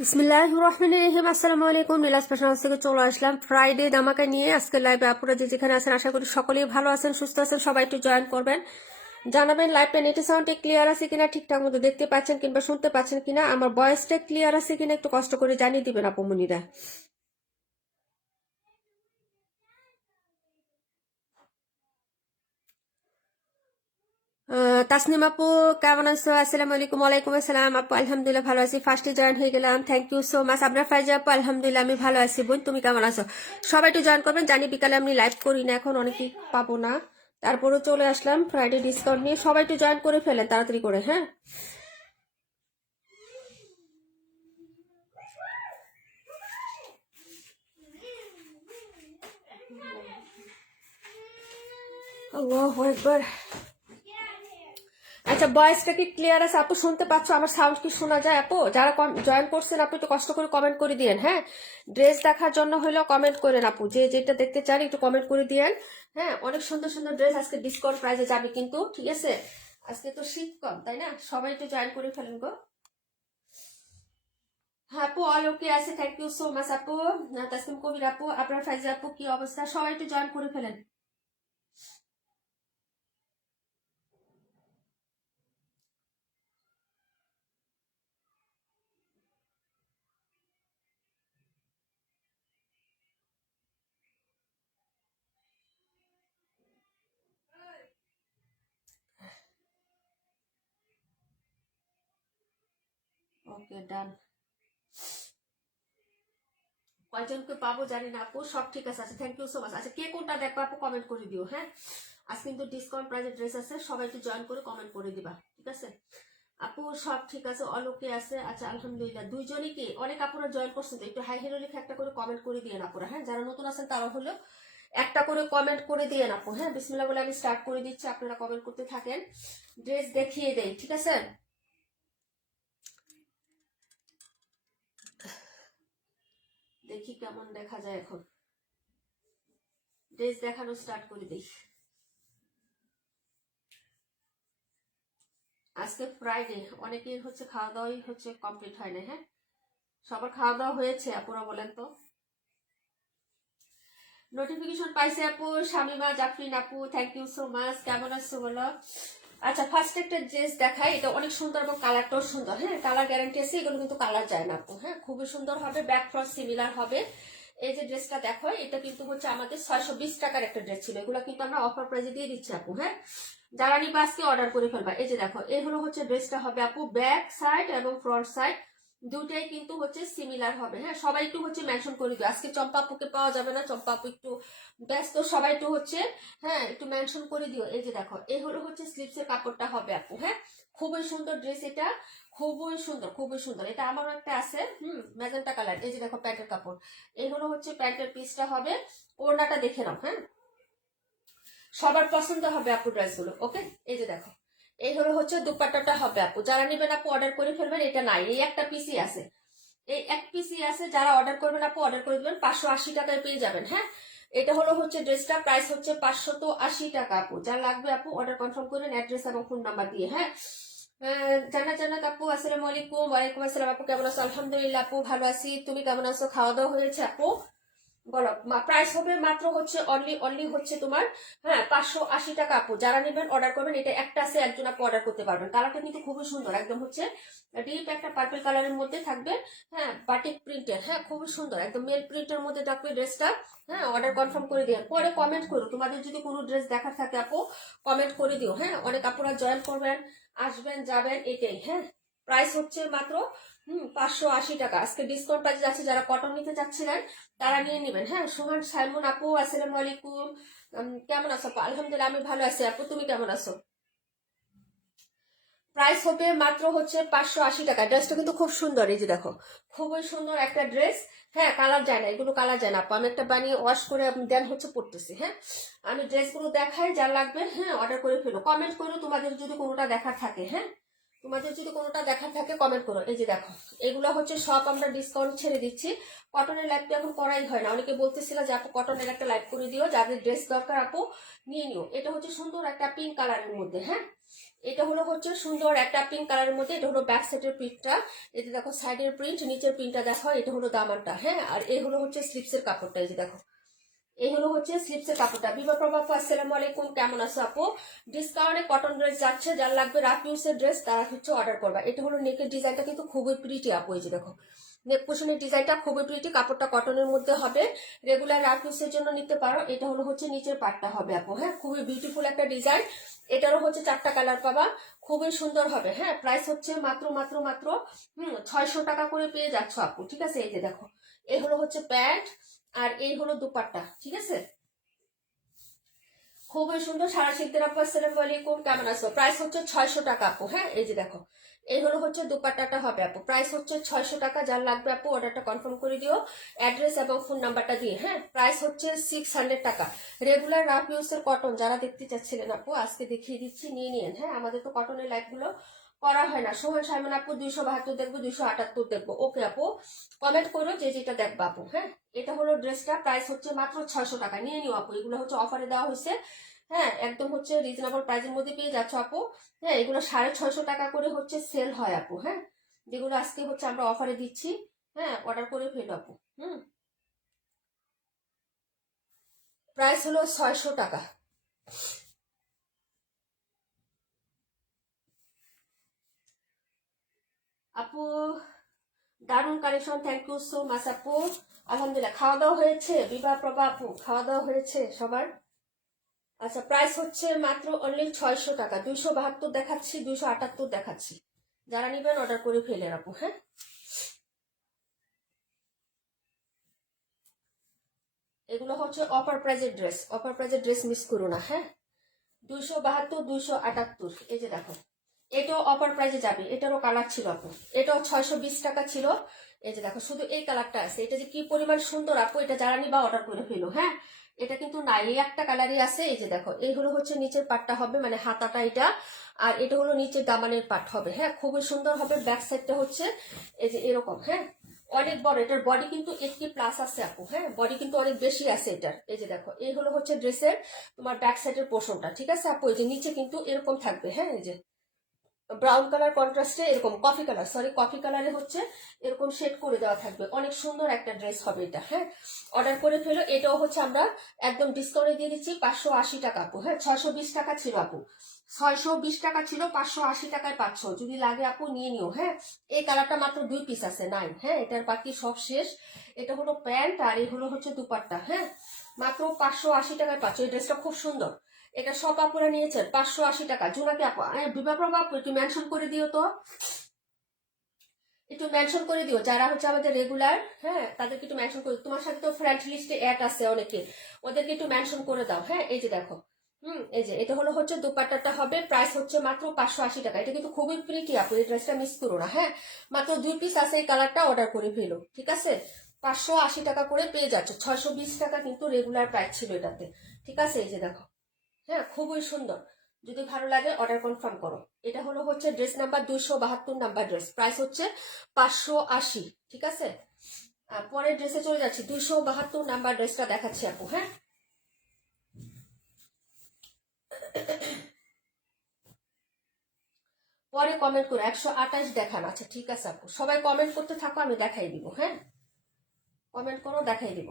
বিসমিল্লাহির রহমানির রহিম। আসসালামু আলাইকুম। নীলাজ ফ্যাশন হাউস থেকে চলে আসলাম ফ্রাইডে ধামাকা নিয়ে। আজকে লাইভে আপুরা যে যেখানে আছেন আশা করি সকলেই ভালো আছেন, সুস্থ আছেন। সবাই একটু জয়েন করবেন, জানাবেন লাইভটা নেটে সাউন্ডে ক্লিয়ার আছে কিনা, ঠিকঠাক মতো দেখতে পাচ্ছেন কিংবা শুনতে পাচ্ছেন কিনা, আমার ভয়েসটা ক্লিয়ার আছে কিনা একটু কষ্ট করে জানিয়ে দিবেন আপুমনিরা। তাসনিম আপু কেমন আছো? আসসালামু আলাইকুম। ওয়ালাইকুম আসসালাম আপু, আলহামদুলিল্লাহ ভালো আছি, ফার্স্টে জয়েন হয়ে গেলাম, থ্যাংক ইউ সো মাচ। আপনার ফাইজা আপু আলহামদুলিল্লাহ আমি ভালো আছি। বোন তুমি কেমন আছো? সবাই একটু জয়েন করবেন, জানি বিকালে আমি লাইভ করি না, এখন অনেকেই পাবো না, তারপরে চলে আসলাম ফ্রাইডে ডিসকাউন্ট নিয়ে। সবাই একটু জয়েন করে ফেলেন তাড়াতাড়ি করে, হ্যাঁ। আল্লাহু আকবার। আচ্ছা, ভয়েসটা কি ক্লিয়ার আছে আপু? শুনতে পাচ্ছ? আমার সাউন্ড কি শোনা যায় আপু? যারা জয়েন করছেন আপু একটু কষ্ট করে কমেন্ট করে দিয়েন, হ্যাঁ। ড্রেস দেখার জন্য হলেও কমেন্ট করেন আপু, যে যেটা দেখতে চান একটু কমেন্ট করে দিয়েন, হ্যাঁ। অনেক সুন্দর সুন্দর ড্রেস আজকে ডিসকাউন্ট প্রাইসে যাবে কিন্তু, ঠিক আছে। আজকে তো শীত কম, তাই না? সবাই একটু জয়েন করে ফেলেন গো। হ্যাঁ আপু, অল ওকে আছে, থ্যাংক ইউ সো মাচ আপু। তাসলিম কবির আপু, আপনার ফাইজা আপু কি অবস্থা? সবাই একটু জয়েন করে ফেলেন। ওকে, ডান। কয়জনকে পাবো জানি না আপু, সব ঠিক আছে। আচ্ছা, থ্যাংক ইউ সো মাচ। আচ্ছা, কে কোনটা দেখবো আপু কমেন্ট করে দিও, হ্যাঁ। আজ কিন্তু ডিসকাউন্ট প্রাইজের ড্রেস আছে, সবাই একটু জয়েন করে কমেন্ট করে দিবা, ঠিক আছে আপু। সব ঠিক আছে, অলোকে আছে। আচ্ছা আলহামদুলিল্লাহ, দুইজনই কি? অনেক আপুরা জয়েন করছেন তো, একটু হাই হিরো লিখে একটা করে কমেন্ট করে দিয়ে আপুরা, হ্যাঁ। যারা নতুন আছেন তারা হলো একটা করে কমেন্ট করে দিয়ে আপু, হ্যাঁ। বিসমিল্লাহ বলে আমি স্টার্ট করে দিচ্ছি, আপনারা কমেন্ট করতে থাকেন, ড্রেস দেখিয়ে দেই, ঠিক আছে। দেখি কেমন দেখা যায় এখন, ড্রেস দেখানো স্টার্ট করে দিই। আজকে ফ্রাইডে, অনেকের হচ্ছে খাওয়া দাওয়াই হচ্ছে কমপ্লিট হয় না, হ্যাঁ। সবার খাওয়া দাওয়া হয়েছে আপুরা? বলেন তো। নোটিফিকেশন পাইছে আপু শামিমা জাফরিন আপু, থ্যাংক ইউ সো মাচ। কেমন আছো বলো? আচ্ছা, ফার্স্ট একটা ড্রেস দেখাই, এটা অনেক সুন্দর এবং কালারটাও সুন্দর, হ্যাঁ। কালার গ্যারান্টি আছে, এগুলো কিন্তু কালার যায় না আপু, হ্যাঁ। খুবই সুন্দর হবে, ব্যাক ফ্রন্ট সিমিলার হবে। এই যে ড্রেসটা দেখো, এটা কিন্তু হচ্ছে আমাদের 620 টাকার একটা ড্রেস ছিল, এগুলো কিন্তু আমরা অফার প্রাইজে দিয়ে দিচ্ছি আপু, হ্যাঁ। যারা নিবা আজকে অর্ডার করে ফেলবা। এই যে দেখো, এই হলো হচ্ছে ড্রেসটা হবে আপু, ব্যাক সাইড এবং ফ্রন্ট সাইড দুটাই কিন্তু হচ্ছে সিমিলার হবে, হ্যাঁ। সবাই একটু হচ্ছে মেনশন করে দিও, আজকে চম্পা আপুকে পাওয়া যাবে না, চম্পা আপু একটু ব্যস্ত, সবাই একটু হচ্ছে, হ্যাঁ, একটু মেনশন করে দিও। এই যে দেখো, এই হলো হচ্ছে স্লিপসের কাপড়টা হবে আপু, হ্যাঁ। খুবই সুন্দর ড্রেস এটা, খুবই সুন্দর, খুবই সুন্দর। এটা আমারও একটা আছে, ম্যাজেন্টা কালার। এই যে দেখো প্যান্টের কাপড়, এই হলো হচ্ছে প্যান্টের পিসটা হবে। ওড়নাটা দেখে নাও, হ্যাঁ। সবার পছন্দ হবে আপু ড্রেসগুলো, ওকে। এই যে দেখো, এই হলো হচ্ছে দুপাট্টাটা হবে আপু। যারা নেবেন আপু অর্ডার করে ফেলবেন, এটা নাই, এই একটা পিসই আছে, এই এক পিসই আছে। যারা অর্ডার করবেন আপু অর্ডার করে দেবেন, 580 টাকায় পেয়ে যাবেন, হ্যাঁ। এটা হলো হচ্ছে ড্রেসটা, প্রাইস হচ্ছে 580 টাকা আপু। যা লাগবে আপু অর্ডার কনফার্ম করেন অ্যাড্রেস এবং ফোন নাম্বার দিয়ে, হ্যাঁ। জান্নাত জান্নাত আপু আসসালামু আলাইকুম। ওয়ালাইকুম আসসালাম আপু, কেমন আছো? আলহামদুলিল্লাহ আপু ভালো আছি, তুমি কেমন আছো? খাওয়া দাওয়া হয়েছে আপু? বলো। প্রাইস হবে মাত্র হচ্ছে অনলি অনলি হচ্ছে তোমার, হ্যাঁ, 580 টাকা আপু। যারা নেবেন অর্ডার করবেন, এটা একটা আছে, একজন আপু অর্ডার করতে পারবেন। কালারটা কিন্তু খুবই সুন্দর, একদম হচ্ছে ডিপ একটা পার্পল কালারের মধ্যে থাকবে, হ্যাঁ, বাটিক প্রিন্টের, হ্যাঁ, খুবই সুন্দর, একদম মেল প্রিন্টের মধ্যে থাকবে ড্রেসটা, হ্যাঁ। অর্ডার কনফার্ম করে দিও, পরে কমেন্ট করো, তোমাদের যদি কোনো ড্রেস দেখার থাকে আপু কমেন্ট করে দিও, হ্যাঁ। অনেক আপুরা জয়েন করবেন, আসবেন যাবেন, এটাই, হ্যাঁ। প্রাইস হচ্ছে মাত্র 580 টাকা। আজকে ডিসকাউন্ট প্রাইস আছে, যারা কটন নিতে চাচ্ছিলেন তারা নিয়ে নেবেন, হ্যাঁ। সোহান সাইমন আপু আসসালামু আলাইকুম। কেমন আছো আপু? আলহামদুলিল্লাহ আমি ভালো আছি আপু, তুমি কেমন আছো? প্রাইস হবে মাত্র হচ্ছে 580 টাকা। ড্রেসটা কিন্তু খুব সুন্দর, এই যে দেখো, খুবই সুন্দর একটা ড্রেস, হ্যাঁ। কালার যায় না, এগুলো কালার যায় না আপু। আমি একটা বানিয়ে ওয়াশ করে আপনি দেন হচ্ছে পড়তেছি, হ্যাঁ। আমি ড্রেসগুলো দেখাই, যা লাগবে হ্যাঁ অর্ডার করে ফেলো, কমেন্ট করো তোমাদের যদি কোনোটা দেখার থাকে, হ্যাঁ। তোমাদের যদি কোনোটা দেখার থাকে কমেন্ট করো। এই যে দেখো, এগুলো হচ্ছে সব আমরা ডিসকাউন্ট ছেড়ে দিচ্ছি। কটনের লাইভ তো এখন করাই হয় না, অনেকে বলতেছিল যে আপু কটনের একটা লাইভ করে দিও, যাদের ড্রেস দরকার আপু নিয়ে নিও। এটা হচ্ছে সুন্দর একটা পিঙ্ক কালারের মধ্যে, হ্যাঁ এটা হচ্ছে সুন্দর একটা পিঙ্ক কালারের মধ্যে। এটা হলো ব্যাক সাইডের প্রিন্টটা, এতে দেখো সাইডের প্রিন্ট, নিচের প্রিন্টটা দেখো, এটা হলো দামানটা, হ্যাঁ আর এই হচ্ছে স্লিপসের কাপড়টা। এই যে দেখো, এই হচ্ছে স্লিপসের কাপড়টা। বিবা প্রভা আপু আসসালামু আলাইকুম, কেমন আছো আপু? ডিসকাউন্টে কটন ড্রেস যাচ্ছে, যার লাগবে রাফ ইউজের ড্রেস তারা হচ্ছে অর্ডার করবা। এটা হলো নেকের ডিজাইনটা কিন্তু খুবই প্রিটি আপু। এই যে দেখো, নেক পোশনের ডিজাইনটা খুবই প্রিটি, কাপড়টা কটনের মধ্যে হবে, রেগুলার রাফ ইউজের জন্য নিতে পারো। এটা হচ্ছে নিচের পাটটা হবে আপু, হ্যাঁ খুবই বিউটিফুল একটা ডিজাইন। এটারও হচ্ছে 4টা কালার পাবা, খুবই সুন্দর হবে। হ্যাঁ প্রাইস হচ্ছে মাত্র মাত্র মাত্র 600 টাকা করে পেয়ে যাচ্ছ আপু, ঠিক আছে। এই যে দেখো, এই হচ্ছে প্যান্ট আর এই দুপাট্টা, ঠিক আছে। খুবই সুন্দর। সারা শিখদের আপু আসসালামু আলাইকুম, কেমন আছো? প্রাইস হচ্ছে 600 টাকা আপু, হ্যাঁ এই যে দেখো, এই হচ্ছে দুপাট্টাটা হবে আপু, প্রাইস হচ্ছে 600 টাকা। যার লাগবে আপু অর্ডারটা কনফার্ম করে দিও অ্যাড্রেস এবং ফোন নাম্বারটা দিয়ে, হ্যাঁ প্রাইস হচ্ছে 600 টাকা। রেগুলার রাফ ইউজের কটন যারা দেখতে চাচ্ছিলেন আপু আজকে দেখিয়ে দিচ্ছি, নিয়ে নিন। হ্যাঁ আমাদের তো কটনের লাইফগুলো করা হয় না। সোহান সাইমন আপু 272 দেখবো, 278 দেখবো। ওকে আপু কমেন্ট করো যে যেটা দেখবো আপু, হ্যাঁ এটা হলো ড্রেসটা, প্রাইস হচ্ছে মাত্র 600 টাকা। নিয়ে নিও আপু, এগুলো হচ্ছে অফারে দেওয়া হয়েছে, হ্যাঁ একদম হচ্ছে রিজনেবল প্রাইসের মধ্যে পেয়ে যাচ্ছ আপু। হ্যাঁ এগুলো 650 টাকা করে হচ্ছে সেল হয় আপু, হ্যাঁ যেগুলো আজকে হচ্ছে আমরা অফারে দিচ্ছি। হ্যাঁ অর্ডার করে ফেলো আপু। প্রাইস হলো 600 টাকা আপু। দারুণ collection, thank you so much আপু। আলহামদুলিল্লাহ, খাওয়া দাওয়া হয়েছে? বিবাহ প্রভা আপু খাওয়া দাওয়া হয়েছে সবার? আচ্ছা, প্রাইস হচ্ছে মাত্র অনলি 600 টাকা। 272 দেখাচ্ছি, 278 দেখাচ্ছি। যারা নিবেন অর্ডার করে ফেলেন আপু, হ্যাঁ এগুলো হচ্ছে অফার প্রাইজের ড্রেস, অফার প্রাইজের ড্রেস মিস করো না, হ্যাঁ 272, 278। এই যে দেখো, এটাও অফার প্রাইজে যাবে, এটারও কালার ছিল আপু, এটাও 620 টাকা ছিল। এই যে দেখো, শুধু এই কালারটা আছে, এটা যে কি পরিমাণ সুন্দর আপু, এটা যারা নিবা অর্ডার করে ফেলো, হ্যাঁ এটা কিন্তু নাই, এই একটা কালারই আছে। এই যে দেখো, এই হচ্ছে নিচের পাটটা হবে, মানে হাতাটা এটা, আর এটা হলো নিচের দামানের পাট হবে, হ্যাঁ খুবই সুন্দর হবে। ব্যাক সাইডটা হচ্ছে এই যে এরকম, হ্যাঁ অনেক বড়, এটার বডি কিন্তু 80+ আছে আপু, হ্যাঁ বডি কিন্তু অনেক বেশি আছে এটার। এই যে দেখো, এই হচ্ছে ড্রেসের তোমার ব্যাক সাইডের পোর্শনটা, ঠিক আছে আপু। এই যে নিচে কিন্তু এরকম থাকবে, হ্যাঁ এই যে ব্রাউন কালার কন্ট্রাস্টে এরকম কফি কালার, সরি কফি কালারে হচ্ছে এরকম শেড করে দেওয়া থাকবে। অনেক সুন্দর একটা ড্রেস হবে এটা, হ্যাঁ অর্ডার করে ফেলো। এটাও হচ্ছে আমরা একদম ডিসকাউন্টে দিয়ে দিচ্ছি 580 টাকা আপু, হ্যাঁ 620 টাকা ছিল আপু, 620 টাকা ছিল, 580 টাকায় পাচ্ছ। যদি লাগে আপু নিয়ে নিও, হ্যাঁ এই কালারটা মাত্র 2 পিস আছে, নাই, হ্যাঁ এটার বাকি সব শেষ। এটা হলো প্যান্ট আর এই হচ্ছে দুপাট্টা, হ্যাঁ মাত্র 580 টাকায় পাচ্ছ। এই ড্রেসটা খুব সুন্দর, এটা সব আপুরা নিয়েছেন 580 টাকা। জোনাকি আপু, বিবাহ প্রভা আপু একটু মেনশন করে দিও তো, একটু মেনশন করে দিও যারা হচ্ছে আমাদের রেগুলার, হ্যাঁ তাদেরকে একটু মেনশন করে। তোমার সাথে তো ফ্রেন্ড লিস্টে অ্যাড আছে অনেকে, ওদেরকে একটু মেনশন করে দাও, হ্যাঁ এই যে দেখো, এই যে এটা হচ্ছে দুপাট্টাটা হবে, প্রাইস হচ্ছে মাত্র 580 টাকা। এটা কিন্তু খুবই প্রিটি আপু, এই ড্রেসটা মিস করো না, হ্যাঁ মাত্র 2 পিস আছে, এই কালারটা অর্ডার করে ফেলো, ঠিক আছে 580 টাকা করে পেয়ে যাচ্ছ। 620 টাকা কিন্তু রেগুলার প্রাইস ছিল এটাতে, ঠিক আছে। এই যে দেখো, হ্যাঁ খুবই সুন্দর। যদি ভালো লাগে অর্ডার কনফার্ম করো। এটা হচ্ছে dress number 272 number dress, price হচ্ছে 580, ঠিক আছে। পরের ড্রেসে চলে যাচ্ছি, 272 নাম্বার ড্রেসটা দেখাচ্ছি আপু, হ্যাঁ পরে কমেন্ট করো। 128 দেখান, আচ্ছা ঠিক আছে আপু, সবাই কমেন্ট করতে থাকো, আমি দেখাই দিব, হ্যাঁ কমেন্ট করো দেখাই দিব।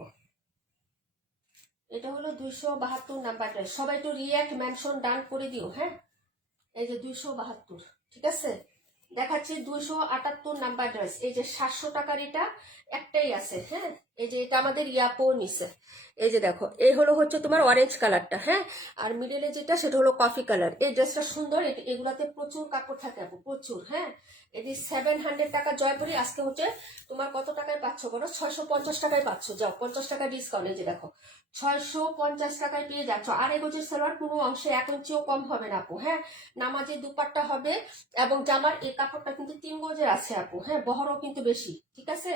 এটা হলো 272 নাম্বার ড্রেস, সবাই একটু রিয়াক্ট মেনশন ডান করে দিও, হ্যাঁ এই যে 272, ঠিক আছে। দেখাচ্ছি 278 নাম্বার ড্রেস, এই যে 700 টাকার এটা একটাই আছে, হ্যাঁ এই যে এটা আমাদের ইয়াপো নিছে। এই যে দেখো, এই হচ্ছে তোমার অরেঞ্জ কালারটা, হ্যাঁ আর মিডিলে যেটা সেটা হলো কফি কালার। এই ড্রেসটা সুন্দর, এগুলাতে প্রচুর কাপড় থাকে আপু, প্রচুর, হ্যাঁ এটি 700 টাকা জয়পুরি। আজকে হচ্ছে তোমার কত টাকায় পাচ্ছ বলো? 650 টাকায় পাচ্ছ, যাও 50 টাকা ডিসকাউন্ট। এই যে দেখো, 650 টাকায় পেয়ে যাচ্ছ। আর এই গজের সালোয়ার কোনো অংশে 1 ইঞ্চিও কম হবে না আপু, হ্যাঁ নামাজি দুপাট্টা হবে, এবং জামার এই কাপড়টা কিন্তু 3 গজের আছে আপু, হ্যাঁ বহরও কিন্তু বেশি, ঠিক আছে।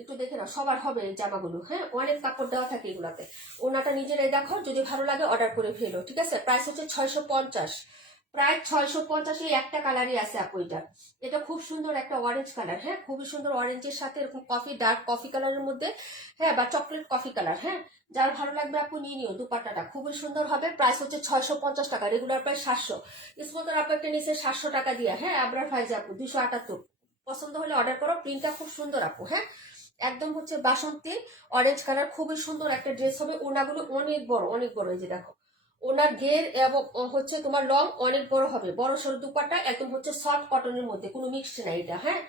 একটু দেখে নাও, সবার হবে এই জামাগুলো, হ্যাঁ অনেক কাপড় দেওয়া থাকে এগুলাতে। ওনাটা নিজেরাই দেখো, যদি ভালো লাগে অর্ডার করে ফেলো, ঠিক আছে। প্রাইস হচ্ছে 650, প্রায় 650 একটা কালারই আছে আপু। এটা খুব সুন্দর একটা অরেঞ্জ কালার, হ্যাঁ খুবই সুন্দর অরেঞ্জের সাথে এরকম কফি ডার্ক কফি কালারের মধ্যে, হ্যাঁ বা চকলেট কফি কালার, হ্যাঁ যার ভালো লাগবে আপু নিয়ে নিও। দুপাট্টাটা খুবই সুন্দর হবে। প্রাইস হচ্ছে 650 টাকা, রেগুলার প্রাইস 700। স্মোকের আপু একটা নিচে 700 টাকা দিয়া, হ্যাঁ আবরার ফাইজে আপু 278। পছন্দ হলে অর্ডার করো। প্রিন্টটা খুব সুন্দর আপু, হ্যাঁ একদম হচ্ছে বাসন্তী অরেঞ্জ কালার, খুবই সুন্দর একটা ড্রেস হবে। ওনাগুলো অনেক বড় অনেক বড়, এই যে দেখো ওনার ঘের এবং হচ্ছে তোমার লং অনেক বড় হবে। বড় সরু দুপাট্টা, একদম হচ্ছে সফট কটনের মধ্যে, কোনো মিক্সড নাই এটা, হ্যাঁ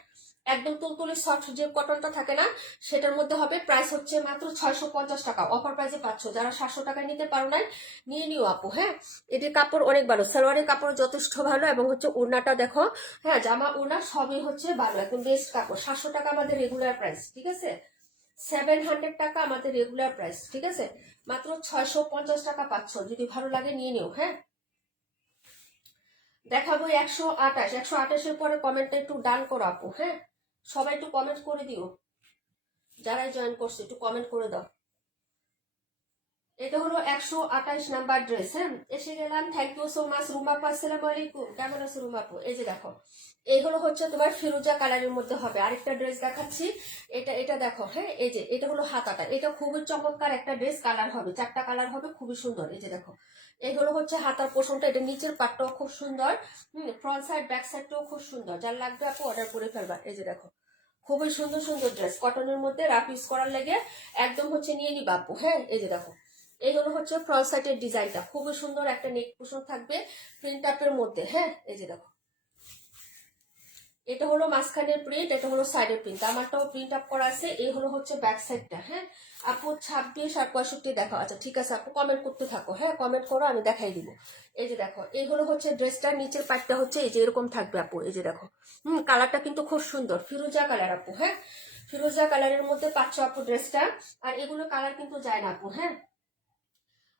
একদম তুলতুলি সফট যে কটনটা থাকে না সেটার মধ্যে হবে। প্রাইস হচ্ছে মাত্র 650 টাকা, অফার প্রাইসে পাচ্ছ। যারা 700 টাকায় নিতে পারো না নিয়ে নিও আপু, হ্যাঁ এটির কাপড় অনেক ভালো, সালোয়ারের কাপড় যথেষ্ট ভালো এবং হচ্ছে ওড়নাটা দেখো, হ্যাঁ জামা ওড়না সবই হচ্ছে ভালো, একদম বেস্ট কাপড়। 700 টাকা আমাদের রেগুলার প্রাইস, ঠিক আছে 700 টাকা আমাদের রেগুলার প্রাইস, ঠিক আছে মাত্র 650 টাকা পাচ্ছ। যদি ভালো লাগে নিয়ে নিও, হ্যাঁ দেখাবো 128। 128-এর পরে কমেন্টটা একটু ডান করো আপু, হ্যাঁ সবাই একটু কমেন্ট করে দিও, যারাই জয়েন করছে একটু কমেন্ট করে দাও। এটা হলো 128 নাম্বার ড্রেস, হ্যাঁ এসে গেলাম। থ্যাংক ইউ সো মাচ রুমাপু, আসসালামু আলাইকুম, কেমন আছো রুমাপু? এই যে দেখো এই হলো হচ্ছে তোমার ফিরোজা কালারের মধ্যে হবে। আরেকটা ড্রেস দেখাচ্ছি, এটা দেখো, হ্যাঁ এই যে এটা হলো হাতাটা, এটা খুবই চমৎকার একটা ড্রেস, কালার হবে 4টা কালার হবে, খুবই সুন্দর। এই যে দেখো এই হলো হচ্ছে হাতার পোষণটা, এটা নিচের পাটটাও খুব সুন্দর, ফ্রন্ট সাইড ব্যাক সাইডটাও খুব সুন্দর। যার লাগবে আপু অর্ডার করে ফেলবা। এই যে দেখো খুবই সুন্দর সুন্দর ড্রেস, কটনের মধ্যে রাফ ইউজ করার লেগে একদম হচ্ছে নিয়ে নিবা আপু, হ্যাঁ এই যে দেখো এই হলো হচ্ছে ফ্রন্ট সাইডের ডিজাইনটা, খুবই সুন্দর একটা নেক পোষণ থাকবে প্রিন্ট আপের মধ্যে, হ্যাঁ এই যে দেখো এটা হলো মাঝখানের প্রিন্ট, এটা হলো সাইডের প্রিন্ট, আমারটাও প্রিন্ট আপ করা আছে। এই হলো হচ্ছে ব্যাক সাইডটা, হ্যাঁ আপু 26 আর 65 দেখো। আচ্ছা ঠিক আছে আপু কমেন্ট করতে থাকো, হ্যাঁ কমেন্ট করো আমি দেখাই দিব। এই যে দেখো এই হলো হচ্ছে ড্রেসটার নিচের পাটটা হচ্ছে এই যে এরকম থাকবে আপু। এই যে দেখো কালারটা কিন্তু খুব সুন্দর ফিরোজা কালার আপু, হ্যাঁ ফিরোজা কালারের মধ্যে পাচ্ছ আপু ড্রেসটা। আর এগুলো কালার কিন্তু যায় না আপু, হ্যাঁ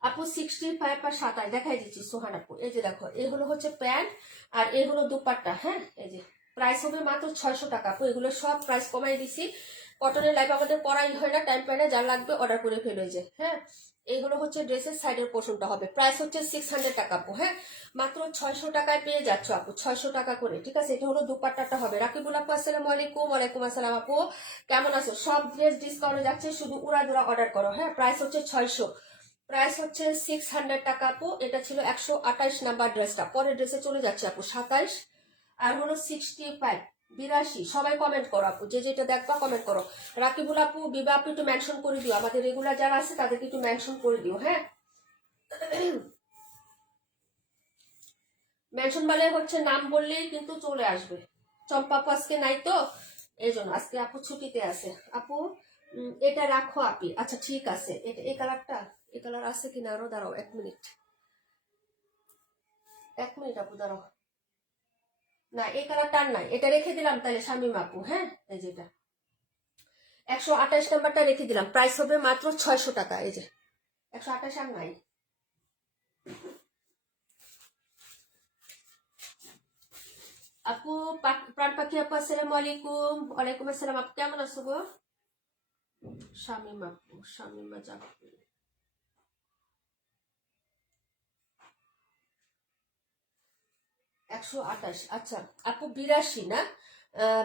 আপু 65 আর 27 দেখাই দিচ্ছি সোহান আপু। এই যে দেখো এই হলো হচ্ছে প্যান্ট আর এই হলো দুপাট্টা, হ্যাঁ এই যে প্রাইস হবে মাত্র 600 টাকা আপু। এগুলো সব প্রাইস কমাই দিছি, কটনের লাইফ আমাদের পরাই হয় না, টাইম পায় না, যার লাগবে অর্ডার করে ফেলে যে, হ্যাঁ এইগুলো হচ্ছে ড্রেসের সাইডের পোর্শনটা হবে। প্রাইস হচ্ছে 600 টাকা আপু, হ্যাঁ মাত্র 600 টাকায় পেয়ে যাচ্ছ আপু, 600 টাকা করে, ঠিক আছে। এটা হলো দুপাট্টাটা হবে। রাকিবুল আপু আসসালামু আলাইকুম। ওয়ালাইকুম আসসালাম আপু, কেমন আছো? সব ড্রেস ডিসকাউন্টে যাচ্ছে, শুধু উড়াদুরা অর্ডার করো, হ্যাঁ প্রাইস হচ্ছে 600, প্রাইস হচ্ছে 600 টাকা আপু। এটা ছিল 128 নাম্বার ড্রেসটা। পরের ড্রেসে চলে যাচ্ছে আপু 27 আর হলো 65 82। সবাই কমেন্ট করো আপু, যে যেটা দেখবা কমেন্ট করো। রাকিবুল আপু বিবা আপু একটু মেনশন করে দিও, আমাদের রেগুলার যারা আছে তাদেরকে একটু মেনশন করে দিও, হ্যাঁ মেনশন মানে হচ্ছে নাম বললেই কিন্তু চলে আসবে। চম্পা আপু আজকে নাই তো, এই জন্য আজকে আপু ছুটিতে আছে। আপু এটা রাখো আপি, আচ্ছা ঠিক আছে। এটা এই কালারটা, এই কালার আছে কিনা আরো, দাঁড়াও 1 মিনিট, 1 মিনিট আপু দাঁড়াও। না এই কালারটা আর নাই, এটা রেখে দিলাম তাহলে শামিম আপু, হ্যাঁ এই যেটা 128 নাম্বারটা রেখে দিলাম। প্রাইস হবে মাত্র 600 টাকা। এই যে 128 আর নাই আপু। প্রাণ পাখি আপু আসসালামু আলাইকুম। ওয়ালাইকুম আসসালাম আপু, কেমন আছো গো? শামিম আপু, শামিমা জাফর 128। আচ্ছা আপু 82 না,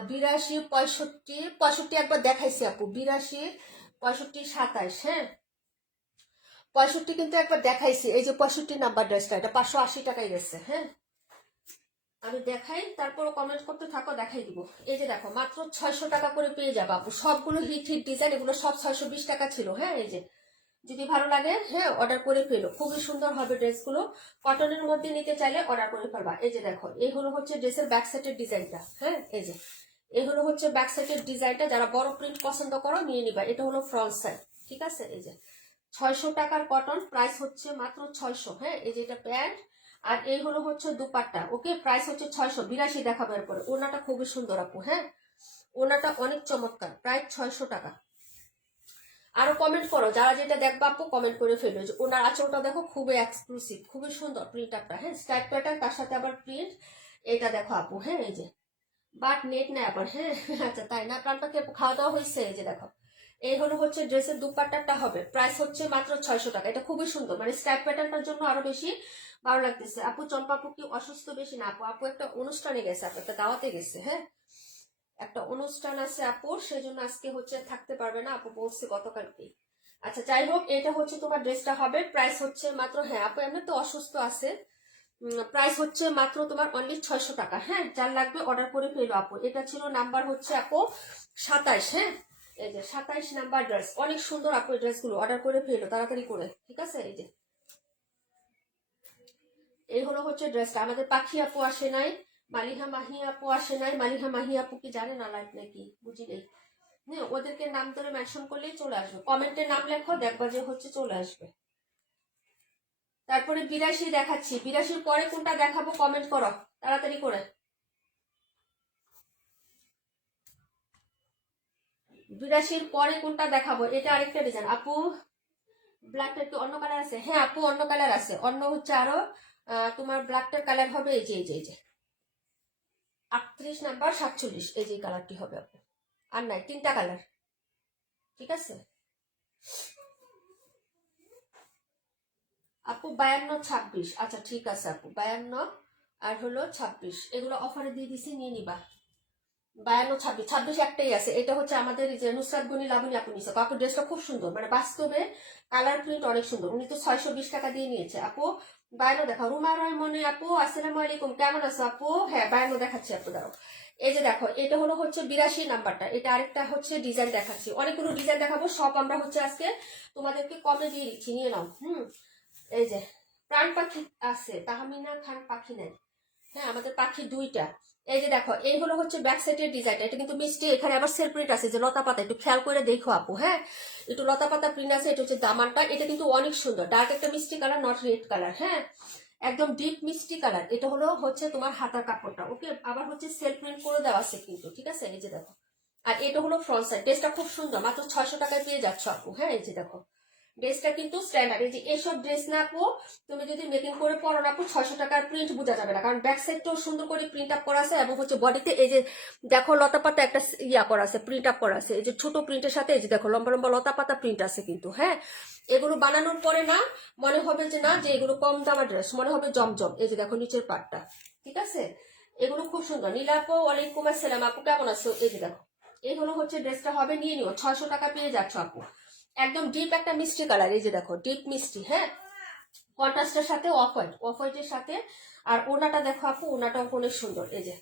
82 65 65 একবার দেখাইছি আপু, 82 65 27, হ্যাঁ 65 কিন্তু একবার দেখাইছি। এই যে 65 নাম্বার ড্রেসটা, এটা 580 টাকায় গেছে, হ্যাঁ আমি দেখাই তারপর কমেন্ট করতে থাকো, দেখাই দিব। এই যে দেখো মাত্র 600 টাকা করে পেয়ে যাবো আপু। সবগুলো হিট হিট ডিজাইন, এগুলো সব 620 টাকা ছিল, হ্যাঁ এই যে যদি ভালো লাগে হ্যাঁ অর্ডার করে ফেলো, খুবই সুন্দর হবে ড্রেসগুলো। কটনের মধ্যে নিতে চাইলে অর্ডার করে ফেলবা। এই যে দেখো এই হলো হচ্ছে ড্রেসের ব্যাক সাইডের ডিজাইনটা, হ্যাঁ এই যে এই হলো হচ্ছে ব্যাক সাইডের ডিজাইনটা। যারা বড় প্রিন্ট পছন্দ করো নিয়ে নিবা। এটা হলো ফ্রন্ট সাইড, ঠিক আছে। এই যে 600 টাকার কটন, প্রাইস হচ্ছে মাত্র 600, হ্যাঁ এই যে এটা প্যান্ট আর এই হলো হচ্ছে দুপাট্টা, ওকে প্রাইস হচ্ছে 682। দেখাবো এরপরে। ওনাটা খুবই সুন্দর আপু, হ্যাঁ ওনাটা অনেক চমৎকার, প্রায় 600 টাকা। আরো কমেন্ট করো, যারা যেটা দেখবা আপু কমেন্ট করে ফেলো। যে ওনার আঁচলটা দেখো খুবই এক্সক্লুসিভ, খুবই সুন্দর প্রিন্ট আপটা, হ্যাঁ স্ট্রাইপ প্যাটার্ন তার সাথে আবার প্রিন্ট। এটা দেখো আপু, হ্যাঁ এই যে বাট নেট নেই আবার, হ্যাঁ আচ্ছা তাই না? প্রাণ পাখি আপু খাওয়া দাওয়া হয়েছে? এই যে দেখো এই হলো হচ্ছে ড্রেসের দুপাট্টাটা হবে, প্রাইস হচ্ছে মাত্র 600 টাকা। এটা খুবই সুন্দর, মানে স্ট্রাইপ প্যাটার্নটার জন্য আরো বেশি ভালো লাগতেছে। আপু চম্পা আপু কি অসুস্থ বেশি না আপু? আপু একটা অনুষ্ঠানে গেছে, আপু একটা দাওয়াতে গেছে, হ্যাঁ একটা অনুষ্ঠান আছে আপুর, সেজন্য আজকে হচ্ছে থাকতে পারবে না, আপু বলছে গতকালকে। আচ্ছা যাই হোক, এটা হচ্ছে তোমার ড্রেসটা হবে, প্রাইস হচ্ছে মাত্র, হ্যাঁ আপু এমনি তো অসুস্থ আছে, প্রাইস হচ্ছে মাত্র তোমার অনলি 600 টাকা। হ্যাঁ যার লাগবে অর্ডার করে ফেলো আপু। এটা ছিল নাম্বার হচ্ছে আপু 27, হ্যাঁ এই যে 27 নাম্বার ড্রেস, অনেক সুন্দর আপু এই ড্রেসগুলো, অর্ডার করে ফেলো তাড়াতাড়ি করে, ঠিক আছে। এই যে এই হলো হচ্ছে ড্রেসটা। আমাদের পাখি আপু আসে নাই, মালিহা মাহি আপু আসে নাই। মালিহা মাহি আপু কি জানে না লাইফ নাকি, বুঝি নেই। হ্যাঁ ওদেরকে নাম ধরে মেনশন করলেই চলে আসবে, কমেন্টে নাম লেখো, দেখবা যে হচ্ছে চলে আসবে। তারপরে 82 দেখাচ্ছি, 82 পরে কোনটা দেখাবো কমেন্ট করো তাড়াতাড়ি করে। 82 পরে কোনটা দেখাবো, এটা আরেকটা ডিজাইন আপু। ব্ল্যাকটা একটু অন্য কালার আছে, হ্যাঁ আপু অন্য কালার আছে, অন্য হচ্ছে আরো তোমার ব্ল্যাকটার কালার হবে এই যে এই যে এই যে 38 নাম্বার 47, এই যে কালারটি হবে আপু। আর নাই, 3টা কালার, ঠিক আছে আপু। 52 26, আচ্ছা ঠিক আছে আপু, 52 আর হলো 26, এগুলো অফারে দিয়ে দিছি, নিয়ে নিবা। 52 26, 26 একটাই আছে, এটা হচ্ছে আমাদের এই যে নুসরাত গনি লাবণী আপু নিছে। আপু ড্রেসটা খুব সুন্দর, মানে বাস্তবে কালার প্রিন্ট অনেক সুন্দর, উনি তো 620 টাকা দিয়ে নিয়েছে আপু। 52 দেখো, রুমা রহমনি আপু আসসালামু আলাইকুম, কেমন আছো আপু? হ্যাঁ 52 দেখাচ্ছি আপু, দাঁড়াও। এই যে দেখো, এটা হলো হচ্ছে 82 নাম্বারটা, এটা আরেকটা হচ্ছে ডিজাইন দেখাচ্ছি, অনেকগুলো ডিজাইন দেখাবো, সব আমরা হচ্ছে আজকে তোমাদেরকে কমে দিয়ে দিচ্ছি, নিয়ে নাও। এই যে প্রাণ পাখি আছে, তাহমিনা খান পাখি নাই, হ্যাঁ আমাদের পাখি দুইটা। এই যে দেখো, এই হলো হচ্ছে ব্যাক সাইডের ডিজাইনটা, এটা কিন্তু মিষ্টি, এখানে আবার সেল প্রিন্ট আছে যে লতা পাতা, একটু খেয়াল করে দেখো আপু, হ্যাঁ একটু লতা পাতা প্রিন্ট আছে। এটা হচ্ছে দামানটা, এটা কিন্তু অনেক সুন্দর, ডার্ক একটা মিষ্টি কালার, নট রেড কালার, হ্যাঁ একদম ডিপ মিষ্টি কালার। এটা হলো হচ্ছে তোমার হাতার কাপড়টা, ওকে আবার হচ্ছে সেল প্রিন্ট করে দেওয়া আছে কিন্তু, ঠিক আছে। এই যে দেখো, আর এটা হলো ফ্রন্ট সাইড, ড্রেসটা খুব সুন্দর, মাত্র 600 টাকায় পেয়ে যাচ্ছ আপু। হ্যাঁ এই যে দেখো, ড্রেসটা কিন্তু স্ট্যান্ডার্ড, এই যে এইসব ড্রেস না আপু তুমি যদি মেকিং করে পরো না আপু, 600 টাকার প্রিন্ট বোঝা যাবে না, কারণ ব্যাক সাইডটাও সুন্দর করে প্রিন্ট আপ করা আছে, এবং হচ্ছে বডিতে এই যে দেখো লতা পাতা একটা ইয়া করা আছে, প্রিন্ট আপ করা আছে, এই যে ছোট প্রিন্টের সাথে এই যে দেখো লম্বা লম্বা লতা পাতা প্রিন্ট আছে কিন্তু, হ্যাঁ এগুলো বানানোর পরে না মনে হবে যে না যে এগুলো কম দামের ড্রেস, মনে হবে জমজম। এই যে দেখো নিচের পাটটা, ঠিক আছে, এগুলো খুব সুন্দর। নীলা আপু ওয়ালাইকুম আসসালাম, আপু কেমন আছো? এই যে দেখো, এই হলো হচ্ছে ড্রেসটা হবে, নিয়ে নিও, 600 টাকা পেয়ে যাচ্ছ আপু। একদম ডিপ একটা মিষ্টি কালার, এই যে দেখো ডিপ মিষ্টি, হ্যাঁ কন্ট্রাস্টের সাথে অফ হোয়াইট, অফ হোয়াইটের সাথে। আর ওনাটা দেখো আপু, ওনাটাও অনেক সুন্দর, এই যে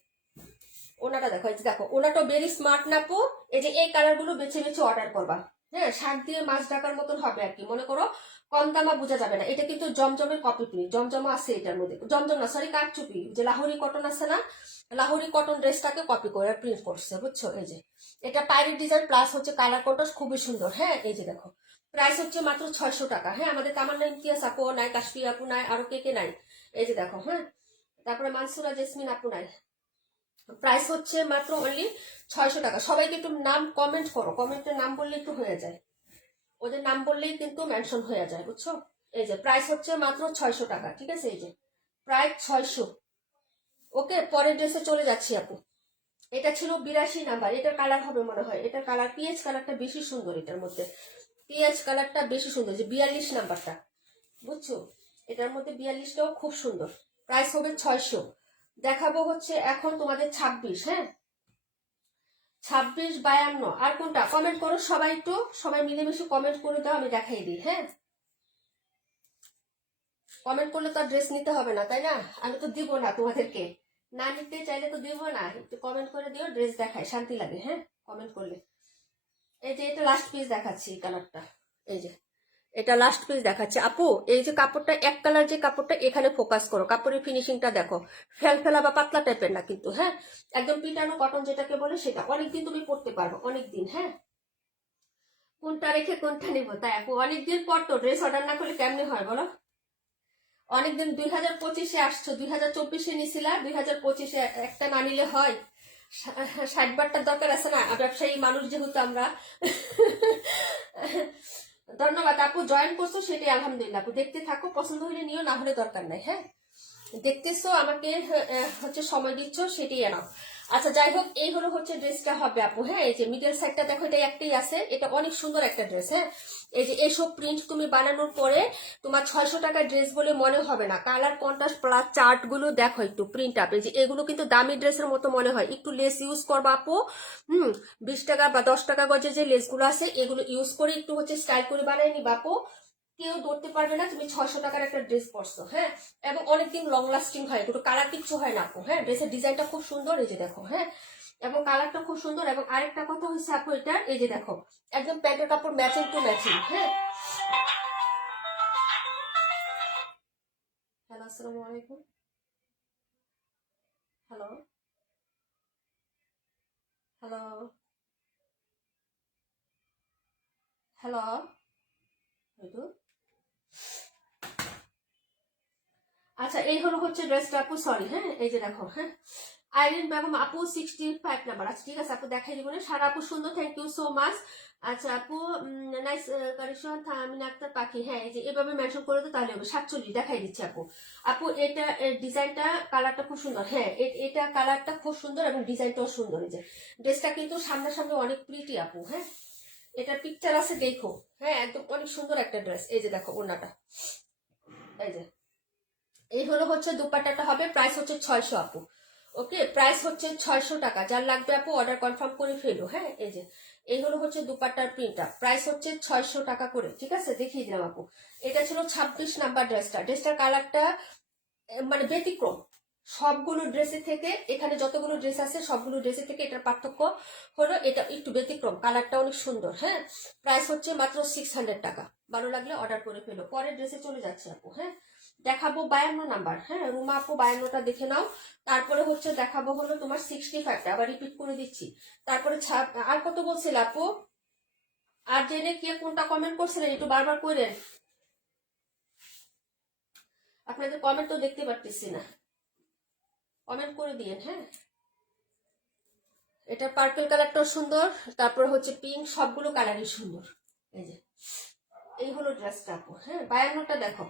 ওনাটা দেখো, এই যে দেখো ওনাটাও ভেরি স্মার্ট না আপু। এই যে এই কালার গুলো বেছে বেছে অর্ডার করবা, হ্যাঁ শাক দিয়ে মাছ ঢাকার মতন হবে আর কি, মনে করো কম দামা বোঝা যাবে না। এটা কিন্তু জমজমের কপি প্রিন্ট, জমজমা আছে এটার মধ্যে, জমজম না সরি কারচুপি, যে লাহোরি কটন আছে না, লাহোরি কটন ড্রেসটাকে কপি করে প্রিন্ট করছে, বুঝছো। এই যে এটা পাইরেট ডিজাইন প্লাস হচ্ছে কালার কন্ট্রাস্ট খুবই সুন্দর, হ্যাঁ এই যে দেখো প্রাইস হচ্ছে মাত্র 600 টাকা। হ্যাঁ আমাদের তামান্না ইমতিয়াজ আপু নাই, কাশ্মীর আপু নাই, আরো কে কে নাই, এই যে দেখো, হ্যাঁ তারপরে মানসুরা জেসমিন আপু নাই। প্রাইস হচ্ছে মাত্র অনলি 600 টাকা। সবাইকে একটু নাম কমেন্ট করো, কমেন্টে নাম বললে একটু হয়ে যায়, ওদের নাম বললেই কিন্তু মেনশন হয়ে যায়, বুঝছো। এই যে প্রাইস হচ্ছে মাত্র 600 টাকা, ঠিক আছে, এই যে প্রায় 600। ওকে পরের ড্রেসে চলে যাচ্ছি আপু। এটা ছিল 82 নাম্বার, এটার কালার হবে মনে হয়, এটার কালার পিএইচ কালারটা বেশি সুন্দর, এটার মধ্যে পিএইচ কালারটা বেশি সুন্দর, যে 42 নাম্বারটা, বুঝছো এটার মধ্যে 42টাও খুব সুন্দর। প্রাইস হবে 600। দেখাবো হচ্ছে এখন তোমাদের 26, হ্যাঁ 26 52। আর কোনটা কমেন্ট করো সবাই, একটু সবাই মিলেমিশে কমেন্ট করে দাও, আমি দেখাই দিই, হ্যাঁ কমেন্ট করলে তো আর ড্রেস নিতে হবে না তাই না, আমি তো দিব না তোমাদেরকে, না নিতে চাইলে তো দিব না, একটু কমেন্ট করে দিও, ড্রেস দেখায় শান্তি লাগে, হ্যাঁ কমেন্ট করলে। এই যে এটা লাস্ট পিস দেখাচ্ছি কালারটা, এই যে এটা লাস্ট পিস দেখাচ্ছে আপু। এই যে কাপড়টা এক কালার, যে কাপড়টা এখানে ফোকাস করো, কাপড়ের ফিনিশিংটা দেখো, ফেলা বা পাতলা টাইপের না কিন্তু, হ্যাঁ একদম পিটানো কটন যেটাকে বলে সেটা, অনেকদিন তুমি পরতে পারবো, অনেকদিন। হ্যাঁ কোনটা রেখে কোনটা নিবো তাই আপু, অনেকদিন পর তো ড্রেস অর্ডার না করলে কেমনি হয় বলো। অনেকদিন 2025-এ আসছো, 2024-এ নিছিলা, 2025-এ একটা না নিলে হয়, 60বারটার দরকার আছে না, ব্যবসায়ী মানুষ যেহেতু আমরা। ধন্যবাদ আপু, জয়েন করছো সেটাই আলহামদুলিল্লাহ আপু, দেখতে থাকো, পছন্দ হলে নিও, না হলে দরকার নাই। হ্যাঁ দেখতেছো আমাকে হচ্ছে সময় দিচ্ছ, সেটাই নাও। আচ্ছা যাই হোক, এই হলো হচ্ছে ড্রেসটা হবে আপু। হ্যাঁ, এই যে মিডল সাইডটা দেখো, এটা একটাই আছে, এটা অনেক সুন্দর একটা ড্রেস। হ্যাঁ, এই যে এইসব প্রিন্ট তুমি বানানোর পরে তোমার 600 টাকা ড্রেস বলে মনে হবে না। কালার কন্ট্রাস্ট প্লাস চার্ট গুলো দেখো একটু প্রিন্ট আপ, এই যে এগুলো কিন্তু দামি ড্রেসের মতো মনে হয়। একটু লেস ইউজ করবা আপু। 20 টাকা বা 10 টাকা গজে যে লেসগুলো আছে এগুলো ইউজ করে একটু হচ্ছে স্টাইল করে বানাই নিবা আপু। কেউ ধরতে পারবে না তুমি 600 টাকার একটা ড্রেস পরছো। হ্যাঁ, এবং অনেকদিন লং লাস্টিং হয়, এগুলো কালার কিচ্ছু হয় না আপু। হ্যাঁ, ড্রেসের ডিজাইনটা খুব সুন্দর, এই যে দেখো। হ্যাঁ, এবং কালারটা খুব সুন্দর। এবং আরেকটা কথা হচ্ছে আপু, এটা এই যে দেখো একদম প্যান্টের কাপড় ম্যাচিং টু ম্যাচিং। হ্যাঁ, হ্যালো, আসসালামু আলাইকুম। Hello, hello, hello. আচ্ছা, এই হলো হচ্ছে ড্রেসটা আপু। সরি, হ্যাঁ, এই যে দেখো। হ্যাঁ, আইরিন বেগম আপু 65 নাম্বার। আচ্ছা ঠিক আছে আপু, দেখাই দিব না। সারা আপু সুন্দর, থ্যাংক ইউ সো মাচ। আচ্ছা আপু, নাইস কালেকশন থামিন আক্তার পাখি। হ্যাঁ, এই যে এভাবে মেনশন করে তো তাহলে হবে 47, দেখাই দিচ্ছি আপু। আপু এটা ডিজাইনটা কালারটা খুব সুন্দর। হ্যাঁ, এটা কালারটা খুব সুন্দর এবং ডিজাইনটাও সুন্দর। এই যে ড্রেসটা কিন্তু সামনাসামনি অনেক প্রিটি আপু। হ্যাঁ, এটা পিকচার আছে দেখো। হ্যাঁ, একদম অনেক সুন্দর একটা ড্রেস। এই যে দেখো ওড়নাটা, এই যে এই হলো হচ্ছে দুপাট্টাটা হবে। প্রাইস হচ্ছে 600 আপু। ওকে, প্রাইস হচ্ছে 600 টাকা। যার লাগবে আপু অর্ডার কনফার্ম করে ফেলো। হ্যাঁ, এই যে এই হলো হচ্ছে দুপাট্টার প্রিন্টটা। প্রাইস হচ্ছে 600 টাকা করে। ঠিক আছে, দেখিয়ে দিলাম আপু। এটা ছিল 26 নাম্বার ড্রেসটা। ড্রেসটার কালারটা মানে ব্যতিক্রম সবগুলো ড্রেসের থেকে। এখানে যতগুলো ড্রেস আছে সবগুলো ড্রেসের থেকে এটার পার্থক্য হলো এটা একটু ব্যতিক্রম, কালারটা অনেক সুন্দর। হ্যাঁ, প্রাইস হচ্ছে মাত্র 600 টাকা। ভালো লাগলে অর্ডার করে ফেলো। পরের ড্রেসে চলে যাচ্ছে আপু। হ্যাঁ, দেখাবো 52 নাম্বার। হ্যাঁ, রুমা আপু 52টা দেখে নাও। তারপরে হচ্ছে দেখাবো হলো তোমার 65টা, আবার রিপিট করে দিচ্ছি। তারপরে আর কত বলছিল আপু? আর জেনে কে কোনটা কমেন্ট করছিলেন একটু বারবার করেন, আপনাদের কমেন্ট তো দেখতে পারতেছি না, কমেন্ট করে দিয়েন। হ্যাঁ, এটা পার্পল কালারটাও সুন্দর, তারপর হচ্ছে পিঙ্ক, সবগুলো কালারই সুন্দর। এই যে এই হলো ড্রেসটা আপু। হ্যাঁ, 52টা দেখো।